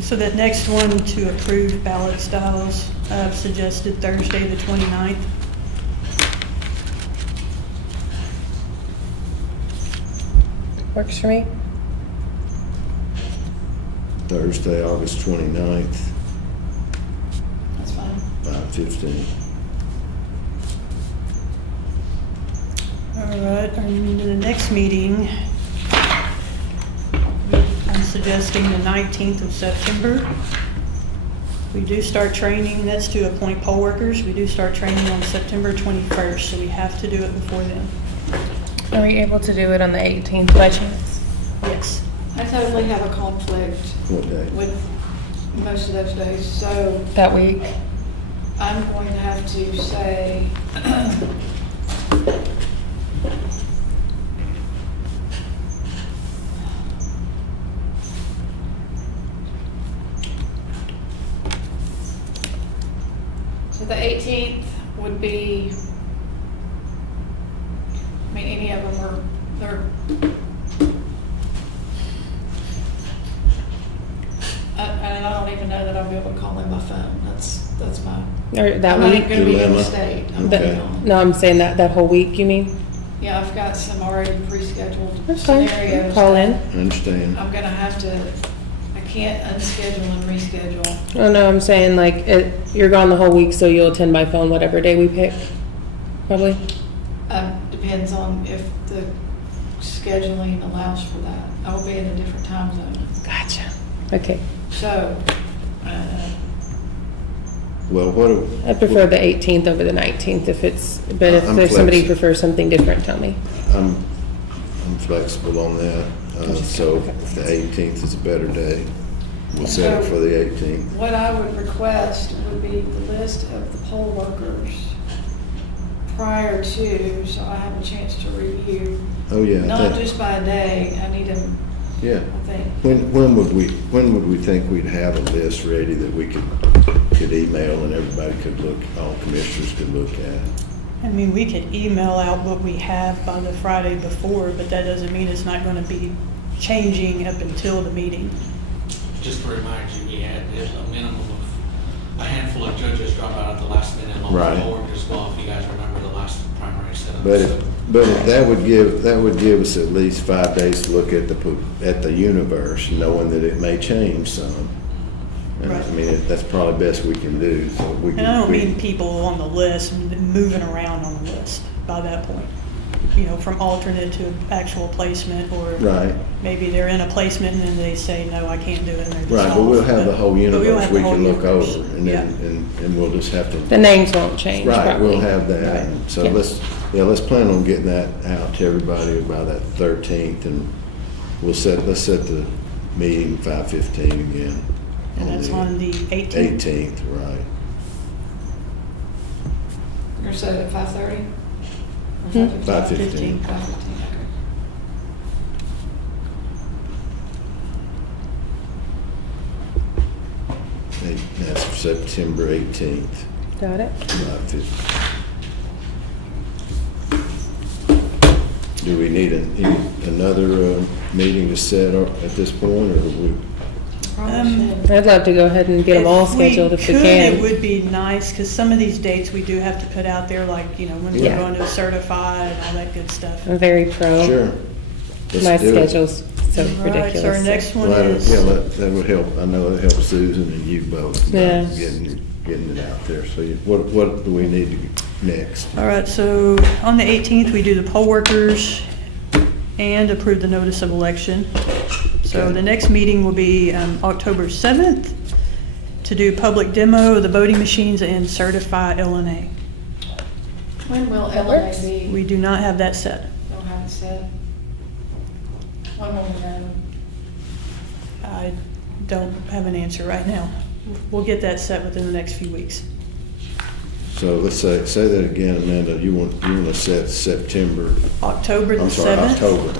so that next one to approve ballot styles, I've suggested Thursday, the 29th. Works for me. Thursday, August 29th, That's fine. 5:15. All right, and the next meeting, I'm suggesting the 19th of September. We do start training, that's to appoint poll workers. We do start training on September 21st, so we have to do it before then. Are we able to do it on the 18th by chance? Yes. I totally have a conflict What day? with most of those days, so That week? I'm going to have to say, so the 18th would be, I mean, any of them are, they're, and I don't even know that I'll be able to call in my phone. That's my, Or that I'm not week? gonna be in Dilemma. the state. I'm Okay. gonna be gone. No, I'm saying that whole week, you mean? Yeah, I've got some already pre-scheduled That's fine. scenarios. Call in. I understand. I'm gonna have to, I can't unschedule and reschedule. Oh, no, I'm saying like, you're gone the whole week, so you'll attend by phone whatever day we pick, probably? Depends on if the scheduling allows for that. I will be in a different time zone. Gotcha. Okay. So, Well, what do? I prefer the 18th over the 19th if it's, but if I'm there's somebody who flexible. prefers something different, tell me. I'm flexible on that. So if the 18th is a better day, we'll set it for the 18th. what I would request would be the list of the poll workers prior to, so I have a chance to review. Oh, yeah. Not just by a day, I need them, Yeah. I think. When would we think we'd have a list ready that we could email and everybody could look, all commissioners could look at? I mean, we could email out what we have by the Friday before, but that doesn't mean it's not going to be changing up until the meeting. Just to remind you, we had a minimum of a handful of judges drop out at the last minute along Right. with board as well, if you guys remember the last primary setup. But So, that would give us at least 5 days to look at the universe, knowing that it may change some. And Right. I mean, that's probably best we can do, so we can. And I don't we- mean people on the list, moving around on the list by that point. You know, from alternate to actual placement, or Right, maybe they're in a placement and then they say, no, I can't do it, and they're just right, but off. we'll have the whole but we'll universe have we the whole can look universe. over, and Yeah. then, and we'll just have to. The names won't change, Right, probably. we'll have that, Right. and so Yeah. let's plan on getting that out to everybody by that 13th, and let's set the meeting 5:15 again. And that's on the 18th. 18th, right. You're set at 5:30? 5:15. 5:15, okay. That's September 18th. Got it? 5:15. Do we need another meeting to set at this point, or do we? Probably should. I'd love to go ahead and get them all scheduled if we could, can. it would be nice, because some of these dates we do have to put out there, like, you know, when we're Yeah. going to certify and all that good stuff. I'm very pro. Sure. Let's My do it. schedule's so Right, so our ridiculous. next one Well, is. yeah, that would help. I know it helps Susan and you both. Yeah. Getting it out there. So what do we need to next? All right, so on the 18th, we do the poll workers and approve the notice of election. So Okay. the next meeting will be October 7th to do public demo of the voting machines and certify LNA. When will That works. LNA be? We do not have that set. Don't have it set. When will we know? I don't have an answer right now. We'll get that set within the next few weeks. So let's say that again, Amanda. You want to set September, October the I'm sorry, 7th. October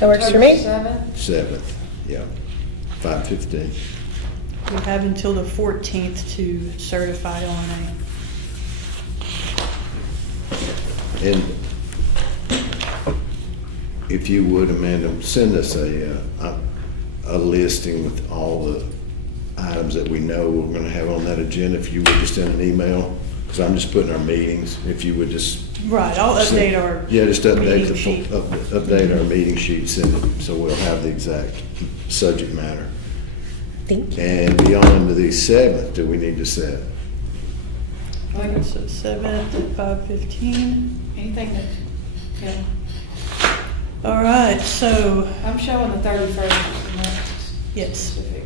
That works for me? October 7th? 7th. Yeah, 5:15. You have until the 14th to certify on And if you would, Amanda, send us a listing with all the items that we know we're gonna have on that agenda, if you would just send an email, because I'm just putting our meetings, if you would just. Right, I'll update our Yeah, just update meeting sheet. update our meeting sheet, send it, so we'll have the exact subject matter. Thank you. And beyond to the 7th, do we need to set? So 7th at 5:15. Anything that, yeah, All right, so, I'm showing the 31st as the next yes. specific.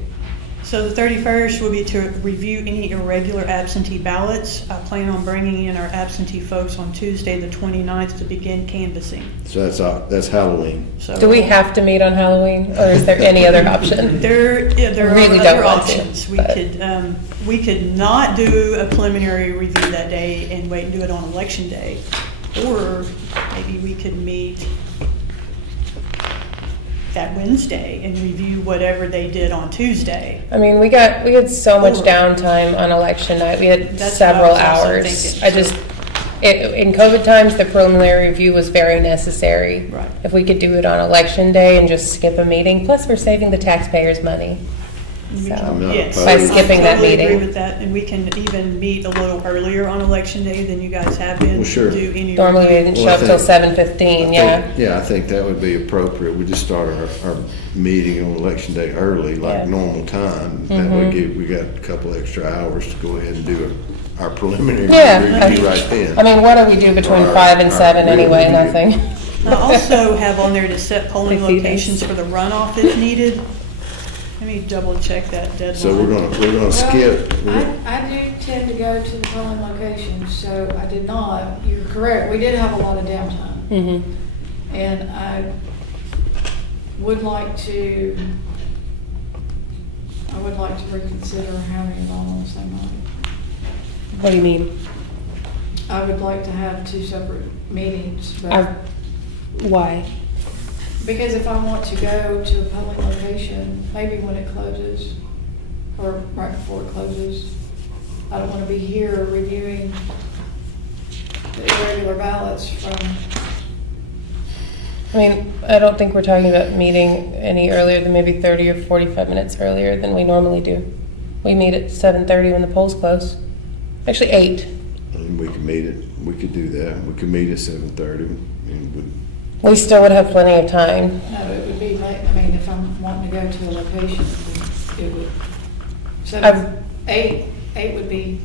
So the 31st will be to review any irregular absentee ballots. I plan on bringing in our absentee folks on Tuesday, the 29th, to begin canvassing. So that's Halloween. So Do we have to meet on Halloween, or is there any other option? There are Really don't other want to, options. but- We could not do a preliminary review that day and wait and do it on election day. Or maybe we could meet that Wednesday and review whatever they did on Tuesday. I mean, we had so much Or- downtime on election night. We had That's what I several was also hours. thinking, I so- just, in COVID times, the preliminary review was very necessary. Right. If we could do it on election day and just skip a meeting, plus we're saving the taxpayers money. We So- can- I'm not yes, opposed. By skipping that I totally agree meeting. with that, and we can even meet a little earlier on election day than you guys have been. Well, sure. Do any Normally we review. didn't Well, show I up till think- 7:15, yeah. Yeah, I think that would be appropriate. We just start our meeting on election day early, Yeah. like normal time. That way we got a couple extra hours to go ahead and do our preliminary Yeah, review right then. I mean, what do we do between Or 5 and our 7 real anyway? review. Nothing. I also have on there to set polling They feed us. locations for the runoff if needed. Let me double check that deadline. So we're gonna skip. I do tend to go to the polling locations, so I did not, you're correct, we did have a lot of downtime. Mhm. And I would like to reconsider having it all on the same night. What do you mean? I would like to have two separate meetings, I- but, Why? because if I want to go to a public location, maybe when it closes, or right before it closes, I don't want to be here reviewing the irregular ballots from, I mean, I don't think we're talking about meeting any earlier than maybe 30 or 45 minutes earlier than we normally do. We meet at 7:30 when the polls close. Actually, 8. And we could do that. We could meet at 7:30 and We still would have plenty of time. no, it would be late, I mean, if I'm wanting to go to a location, it would, I've- eight would be,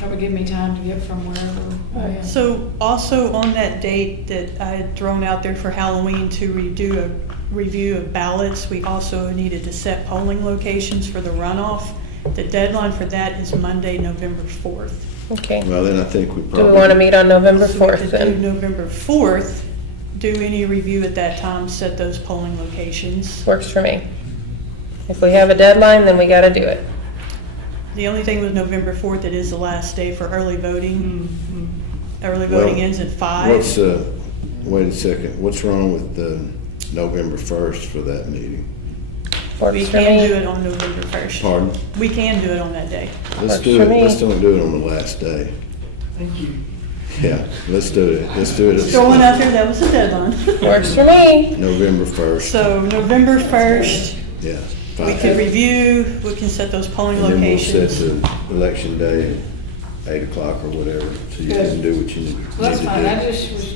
that would give me time to get from wherever I am. So also on that date that I had thrown out there for Halloween to redo a review of ballots, we also needed to set polling locations for the runoff. The deadline for that is Monday, November 4th. Okay. well, then I think we Do probably. we want to meet on November So we 4th could do then? November 4th, do any review at that time, set those polling locations. Works for me. If we have a deadline, then we got to do it. The only thing with November 4th, it is the last day for early voting. Early Well, voting ends at 5. What's, wait a second, what's wrong with the November 1st for that meeting? We Works for can do me. it on November 1st. Pardon? We can do it on that day. Let's Works do for it, me. let's don't do it on the last day. Thank you. Yeah, let's do it, Throwing out there, that was the deadline. Works for me. November 1st, So November 1st, yeah. we can review, we can set those polling And then we'll set locations. the election day at 8 o'clock or whatever, so you can do what you need to do. Well, that's fine, I just was,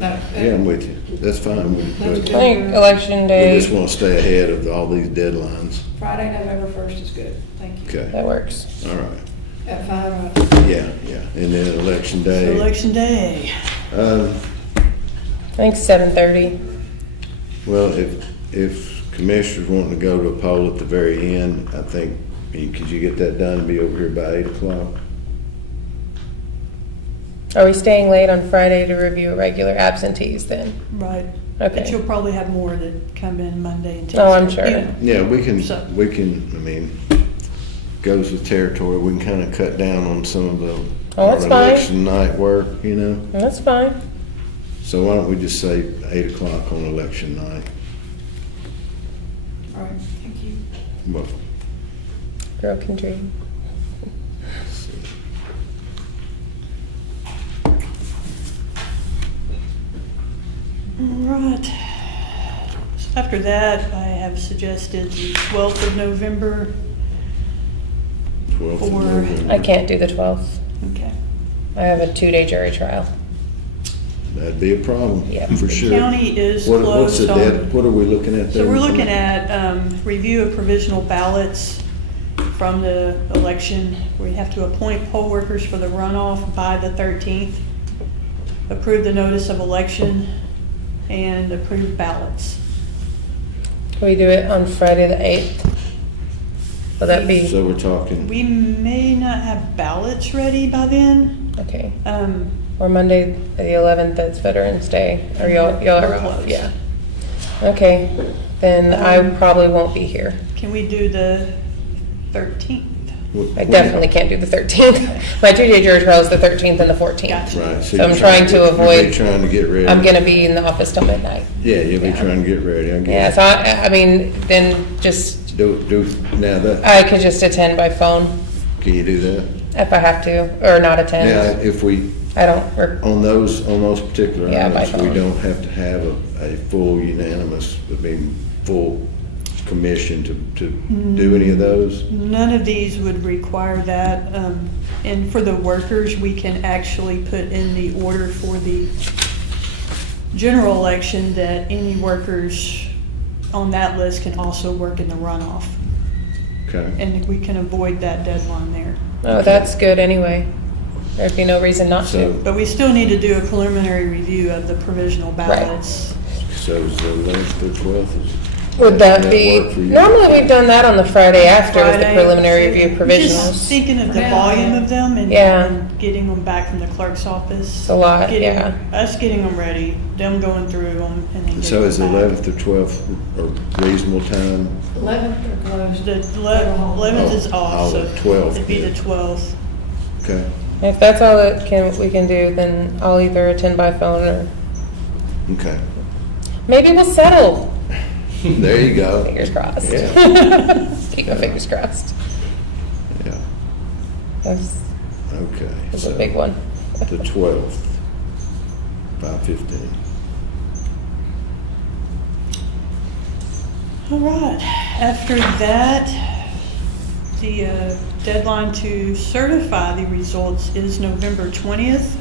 no. Yeah, I'm with you. That's fine. That's I good. think election We day, just want to stay ahead of all these deadlines. Friday, November 1st is good, thank you. Okay, that works. all right. At 5, Yeah, yeah. And then election So day. Election day. Um, I think 7:30. Well, if commissioners want to go to a poll at the very end, I think, could you get that done and be over here by 8 o'clock? Are we staying late on Friday to review regular absentees then? Right. But Okay. you'll probably have more that come in Monday and Tuesday. Oh, I'm sure. You know. Yeah, So- I mean, goes with territory. We can kind of cut down on some of the Oh, that's fine. election night work, you know? That's fine. So why don't we just say 8 o'clock on election night? all right, thank you. Well, Girl can dream. let's see. All right. So after that, I have suggested the 12th of November. 12th of For- November. I can't do the 12th. Okay. I have a 2-day jury trial. That'd be a problem, Yeah. for The sure. county is What's the closed on. what are we looking at there? So we're looking at review of provisional ballots from the election. We have to appoint poll workers for the runoff by the 13th, approve the notice of election, and approve ballots. Can we do it on Friday the 8th? Will that be, So we're talking, We may not have ballots ready by then. okay. Um, Or Monday, the 11th, that's Veterans Day, or y'all We're are off, closed. yeah. Okay, then I probably won't be here. Can we do the 13th? I definitely can't do the 13th. My 2-day jury trial is the 13th and the 14th. Gotcha. right. So I'm you're trying to you'll avoid- be trying to get ready. I'm gonna be in the office till midnight. Yeah, you'll be Yeah. trying to get ready, I Yeah, guess. so I mean, then just, Now that, I could just attend by phone can you do that? if I have to, or not Now, attend. if we, I don't, or, on those particular Yeah, by items, we phone. don't have to have a full unanimous, full commission to do any of those? None of these would require that. And for the workers, we can actually put in the order for the general election that any workers on that list can also work in the runoff. Okay, And we can avoid that deadline there. oh, that's good anyway. There'd be no reason not so, to. But we still need to do a preliminary review of the provisional ballots. so is the 11th or 12th? Would that be, work for you? normally we've done that on the Friday after with the Friday, preliminary review Just provisionals. thinking of the Yeah. volume of them Yeah. and getting them back from the clerk's office. It's a lot, Getting- yeah. Us getting them ready, them going through them, and then So getting is the them back. 11th or 12th a reasonable time? 11th are closed. The 11th is Oh, off, so the 12th, it'd be the yeah. 12th. Okay, If that's all that we can do, then I'll either attend by phone or, okay. maybe we'll settle. There you go. Fingers crossed. Yeah. Keep my fingers crossed. Yeah, That's okay. that's So a big one. The 12th, 5:15. All right, after that, the deadline to certify the results is November 20th.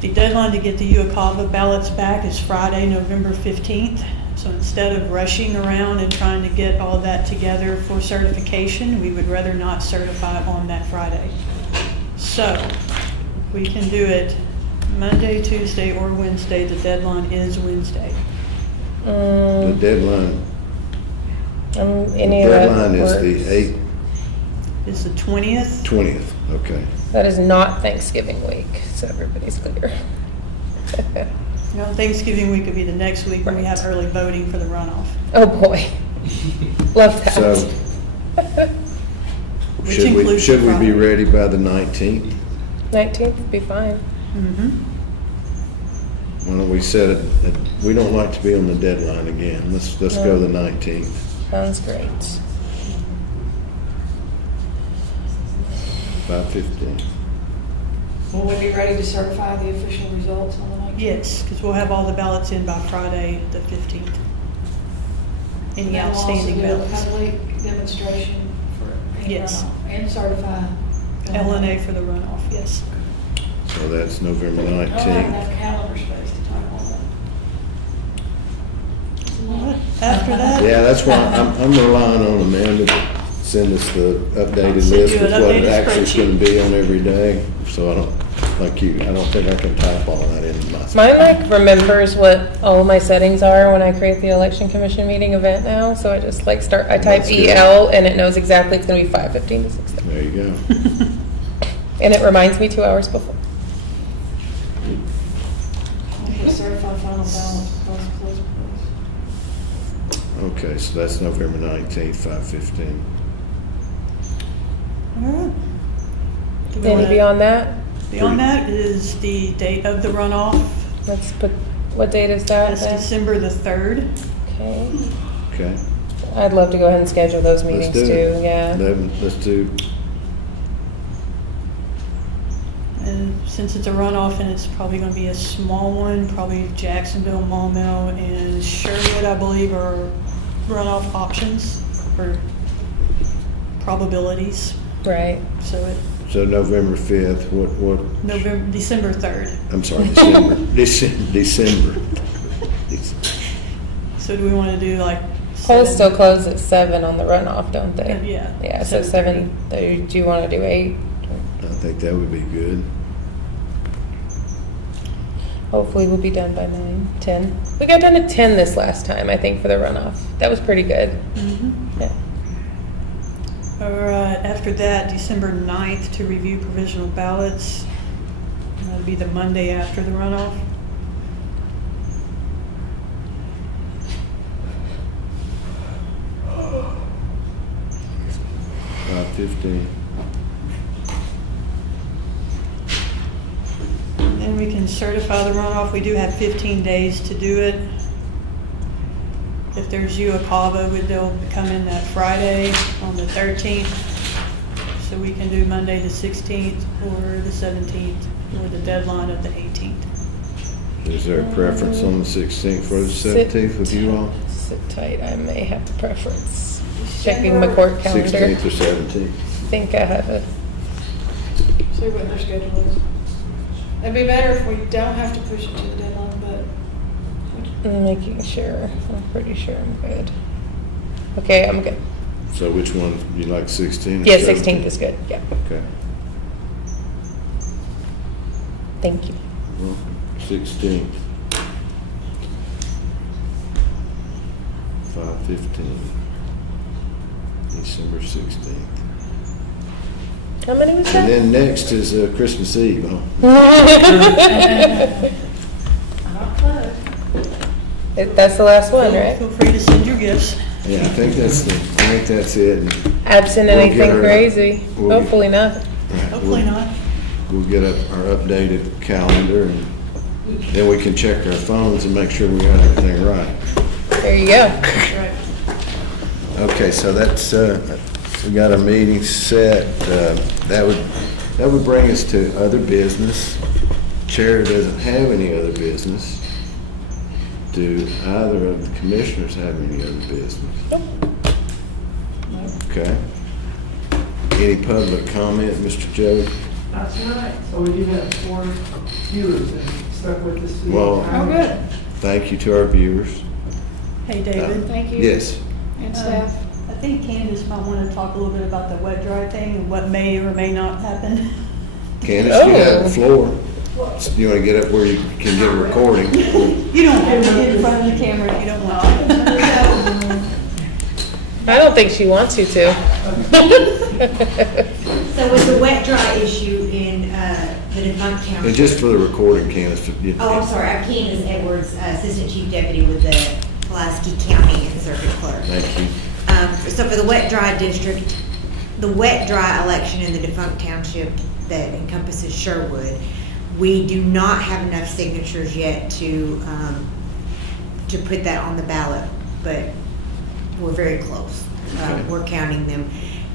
The deadline to get the UOCAVA ballots back is Friday, November 15th. So instead of rushing around and trying to get all that together for certification, we would rather not certify on that Friday. So we can do it Monday, Tuesday, or Wednesday. The deadline is Wednesday. The deadline, Any of that deadline is works. the 8th, It's the 20th. 20th, okay. That is not Thanksgiving week, so everybody's clear. No, Thanksgiving week would be the next week when we have Right. early voting for the runoff. Oh, boy. Love that. So, Which should includes should we be Friday. ready by the 19th? 19th would be fine. Mm-hmm. Why don't we set it, we don't like to be on the deadline again. Let's go the 19th. Sounds great. 5:15. Will we be ready to certify the official results on the 19th? Yes, because we'll have all the ballots in by Friday, the 15th. Any And we'll outstanding also do a ballots. public demonstration for any Yes. runoff and certify. LNA for the runoff, yes. So that's November I don't have 19th. enough calendar space to type all that. After that. Yeah, that's why I'm relying on Amanda to send us the updated Send list you with an what it updated actually is going spreadsheet. to be on every day. So I don't, like you, I don't think I can type all that into my. Mine like remembers what all my settings are when I create the election commission meeting event now, so I just like I type That's good. EL and it knows exactly it's gonna be 5:15 to 6:30. There you go. And it reminds me 2 hours before. We'll certify final ballots because close polls. Okay, so that's November 19th, 5:15. All right. Do we Any wanna- beyond that? Beyond that is the date of the runoff. Let's put, what date is that That's then? December the 3rd. Okay. Okay, I'd love to go ahead and schedule those Let's meetings do it. too, yeah. Let's do, And since it's a runoff and it's probably gonna be a small one, probably Jacksonville, Maumelle, and Sherwood, I believe, are runoff options or probabilities. Right. So it, so November 5th, December 3rd. I'm sorry, December. So do we wanna do like? Polls 7? still close at 7 on the runoff, don't they? Yeah. Yeah, so 7:30. 7, do you want to do 8? I think that would be good. Hopefully we'll be done by 9, 10. We got done at 10 this last time, I think, for the runoff. That was pretty good. Mhm. Yeah. All right, after that, December 9th to review provisional ballots. That'll be the Monday after the runoff. About 15. And then we can certify the runoff. We do have 15 days to do it. If there's UACAVA, they'll come in that Friday on the 13th. So we can do Monday the 16th or the 17th or the deadline of the 18th. Is there a preference on the 16th or the 17th with you all? Sit tight, I may have a preference. Checking my court calendar. 16th or 17th? I think I have a, See what their schedule is. It'd be better if we don't have to push it to the deadline, but I'm making sure. I'm pretty sure I'm good. Okay, I'm good. So which one, you like 16 or Yeah, 17th? 16th is good, yeah. Okay. Thank you. Well, 16th. 5:15. December 16th. How many was And that? then next is Christmas Eve, huh? That's the last one, right? Feel free to send your gifts. Yeah, I think that's it. And Absent We'll get anything her- crazy. we'll get- Hopefully not. Hopefully not. We'll get our updated calendar, and then we can check our phones and make sure we got everything right. There you go. That's right. Okay, so that's, we got our meeting set. That would bring us to other business. Chair doesn't have any other business. Do either of the commissioners have any other business? Okay. Any public comment, Mr. Joe? Not tonight. So we do have 4 viewers that stuck with us. Well- oh, good. Thank you to our viewers. Hey, David. Thank you. Yes. And staff. I think Candace might want to talk a little bit about the wet dry thing and what may or may not happen. Candace, you have the floor. You want to get up where you can get a recording? You don't have to get in front of the camera if you don't want to. I don't think she wants you to. So with the wet dry issue in the defunct And county. just for the recording, Candace. Oh, I'm sorry, I'm Candace Edwards, Assistant Chief Deputy with the Pulaski County and Circuit Clerk. Thank you. So for the wet dry district, the wet dry election in the defunct township that encompasses Sherwood, we do not have enough signatures yet to put that on the ballot, but we're very close. Okay. We're counting them.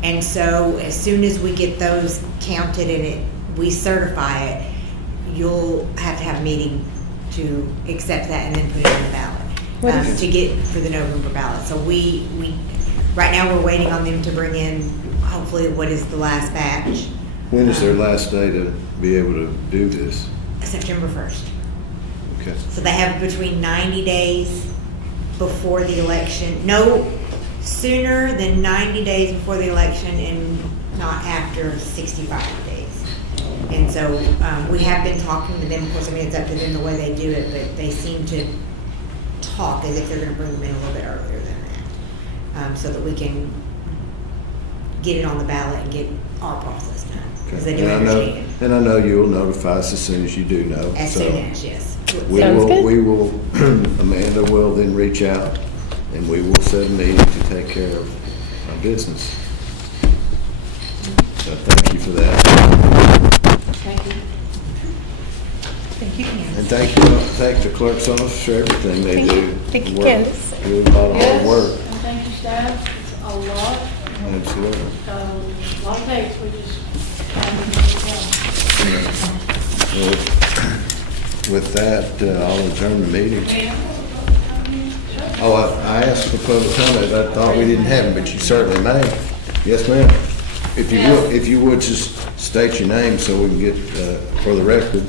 And so as soon as we get those counted and we certify it, you'll have to have a meeting to accept that and then put it on the ballot, to get for the November ballot. So we, right now, we're waiting on them to bring in hopefully what is the last batch, When is their last day to be able to do this? September 1st. Okay. So they have between 90 days before the election, no sooner than 90 days before the election and not after 65 days. And so we have been talking to them, of course, I mean, it's up to them the way they do it, but they seem to talk as if they're gonna bring them in a little bit earlier than that, so that we can get it on the ballot and get our process done, because they do And I know- understand. And I know you'll notify us as soon as you do know. As so soon as, yes. Sounds good. We will, Amanda will then reach out and we will set a meeting to take care of our business. So thank you for that. Thank you. Thank you, Candace. And thank the clerk's office for everything they do. Thank you, Work. Candace. Do a lot of hard work. And thank you, staff. It's a lot. Absolutely. A lot of dates, we just had to Well, with that, I'll adjourn the meeting. Oh, I asked for public comment. I thought we didn't have it, but you certainly may. Yes, ma'am. If you would just state your name so we can get, for the record.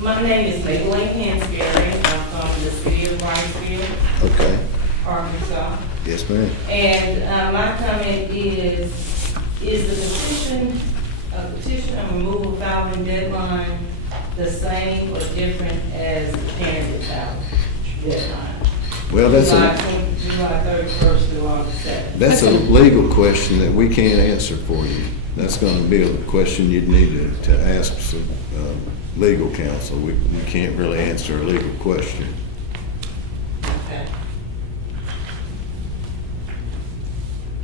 My name is Maybelline Hansberry. I'm from the city of Wrightsville, Okay. Arkansas. Yes, ma'am. And my comment is the petition of removal filing deadline the same or different as the candidate filing deadline? Well, that's July 31st to August 7th. that's a legal question that we can't answer for you. That's gonna be a question you'd need to ask some, legal counsel. We can't really answer a legal question. Okay.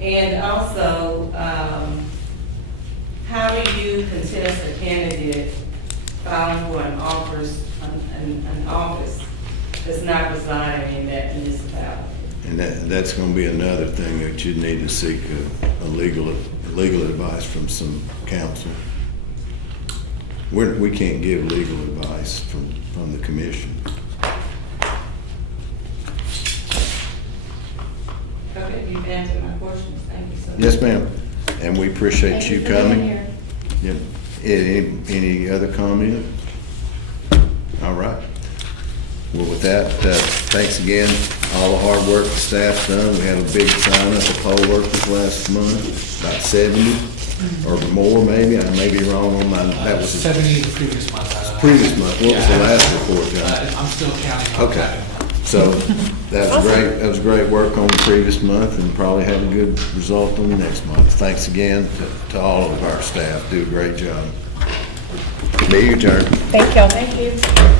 And also, how do you contest a candidate filing for an office that's not residing in that municipality? And that's gonna be another thing that you'd need to seek a legal advice from some counsel. We can't give legal advice from the commission. Okay, you've answered my questions. Thank you so much. Yes, ma'am. And we appreciate Thank you you for being coming. here. Yep. Any other comment? All right. Well, with that, thanks again. All the hard work the staff's done. We had a big sign up of poll workers last month, about 70 or more maybe. I may be wrong on my, that was 70 the previous month. previous month. What was the last report, John? I'm still counting. Okay. So that was great. That was great work on the previous month and probably have a good result on the next month. Thanks again to all of our staff. Do a great job. Meeting adjourned. Thank y'all. Thank you.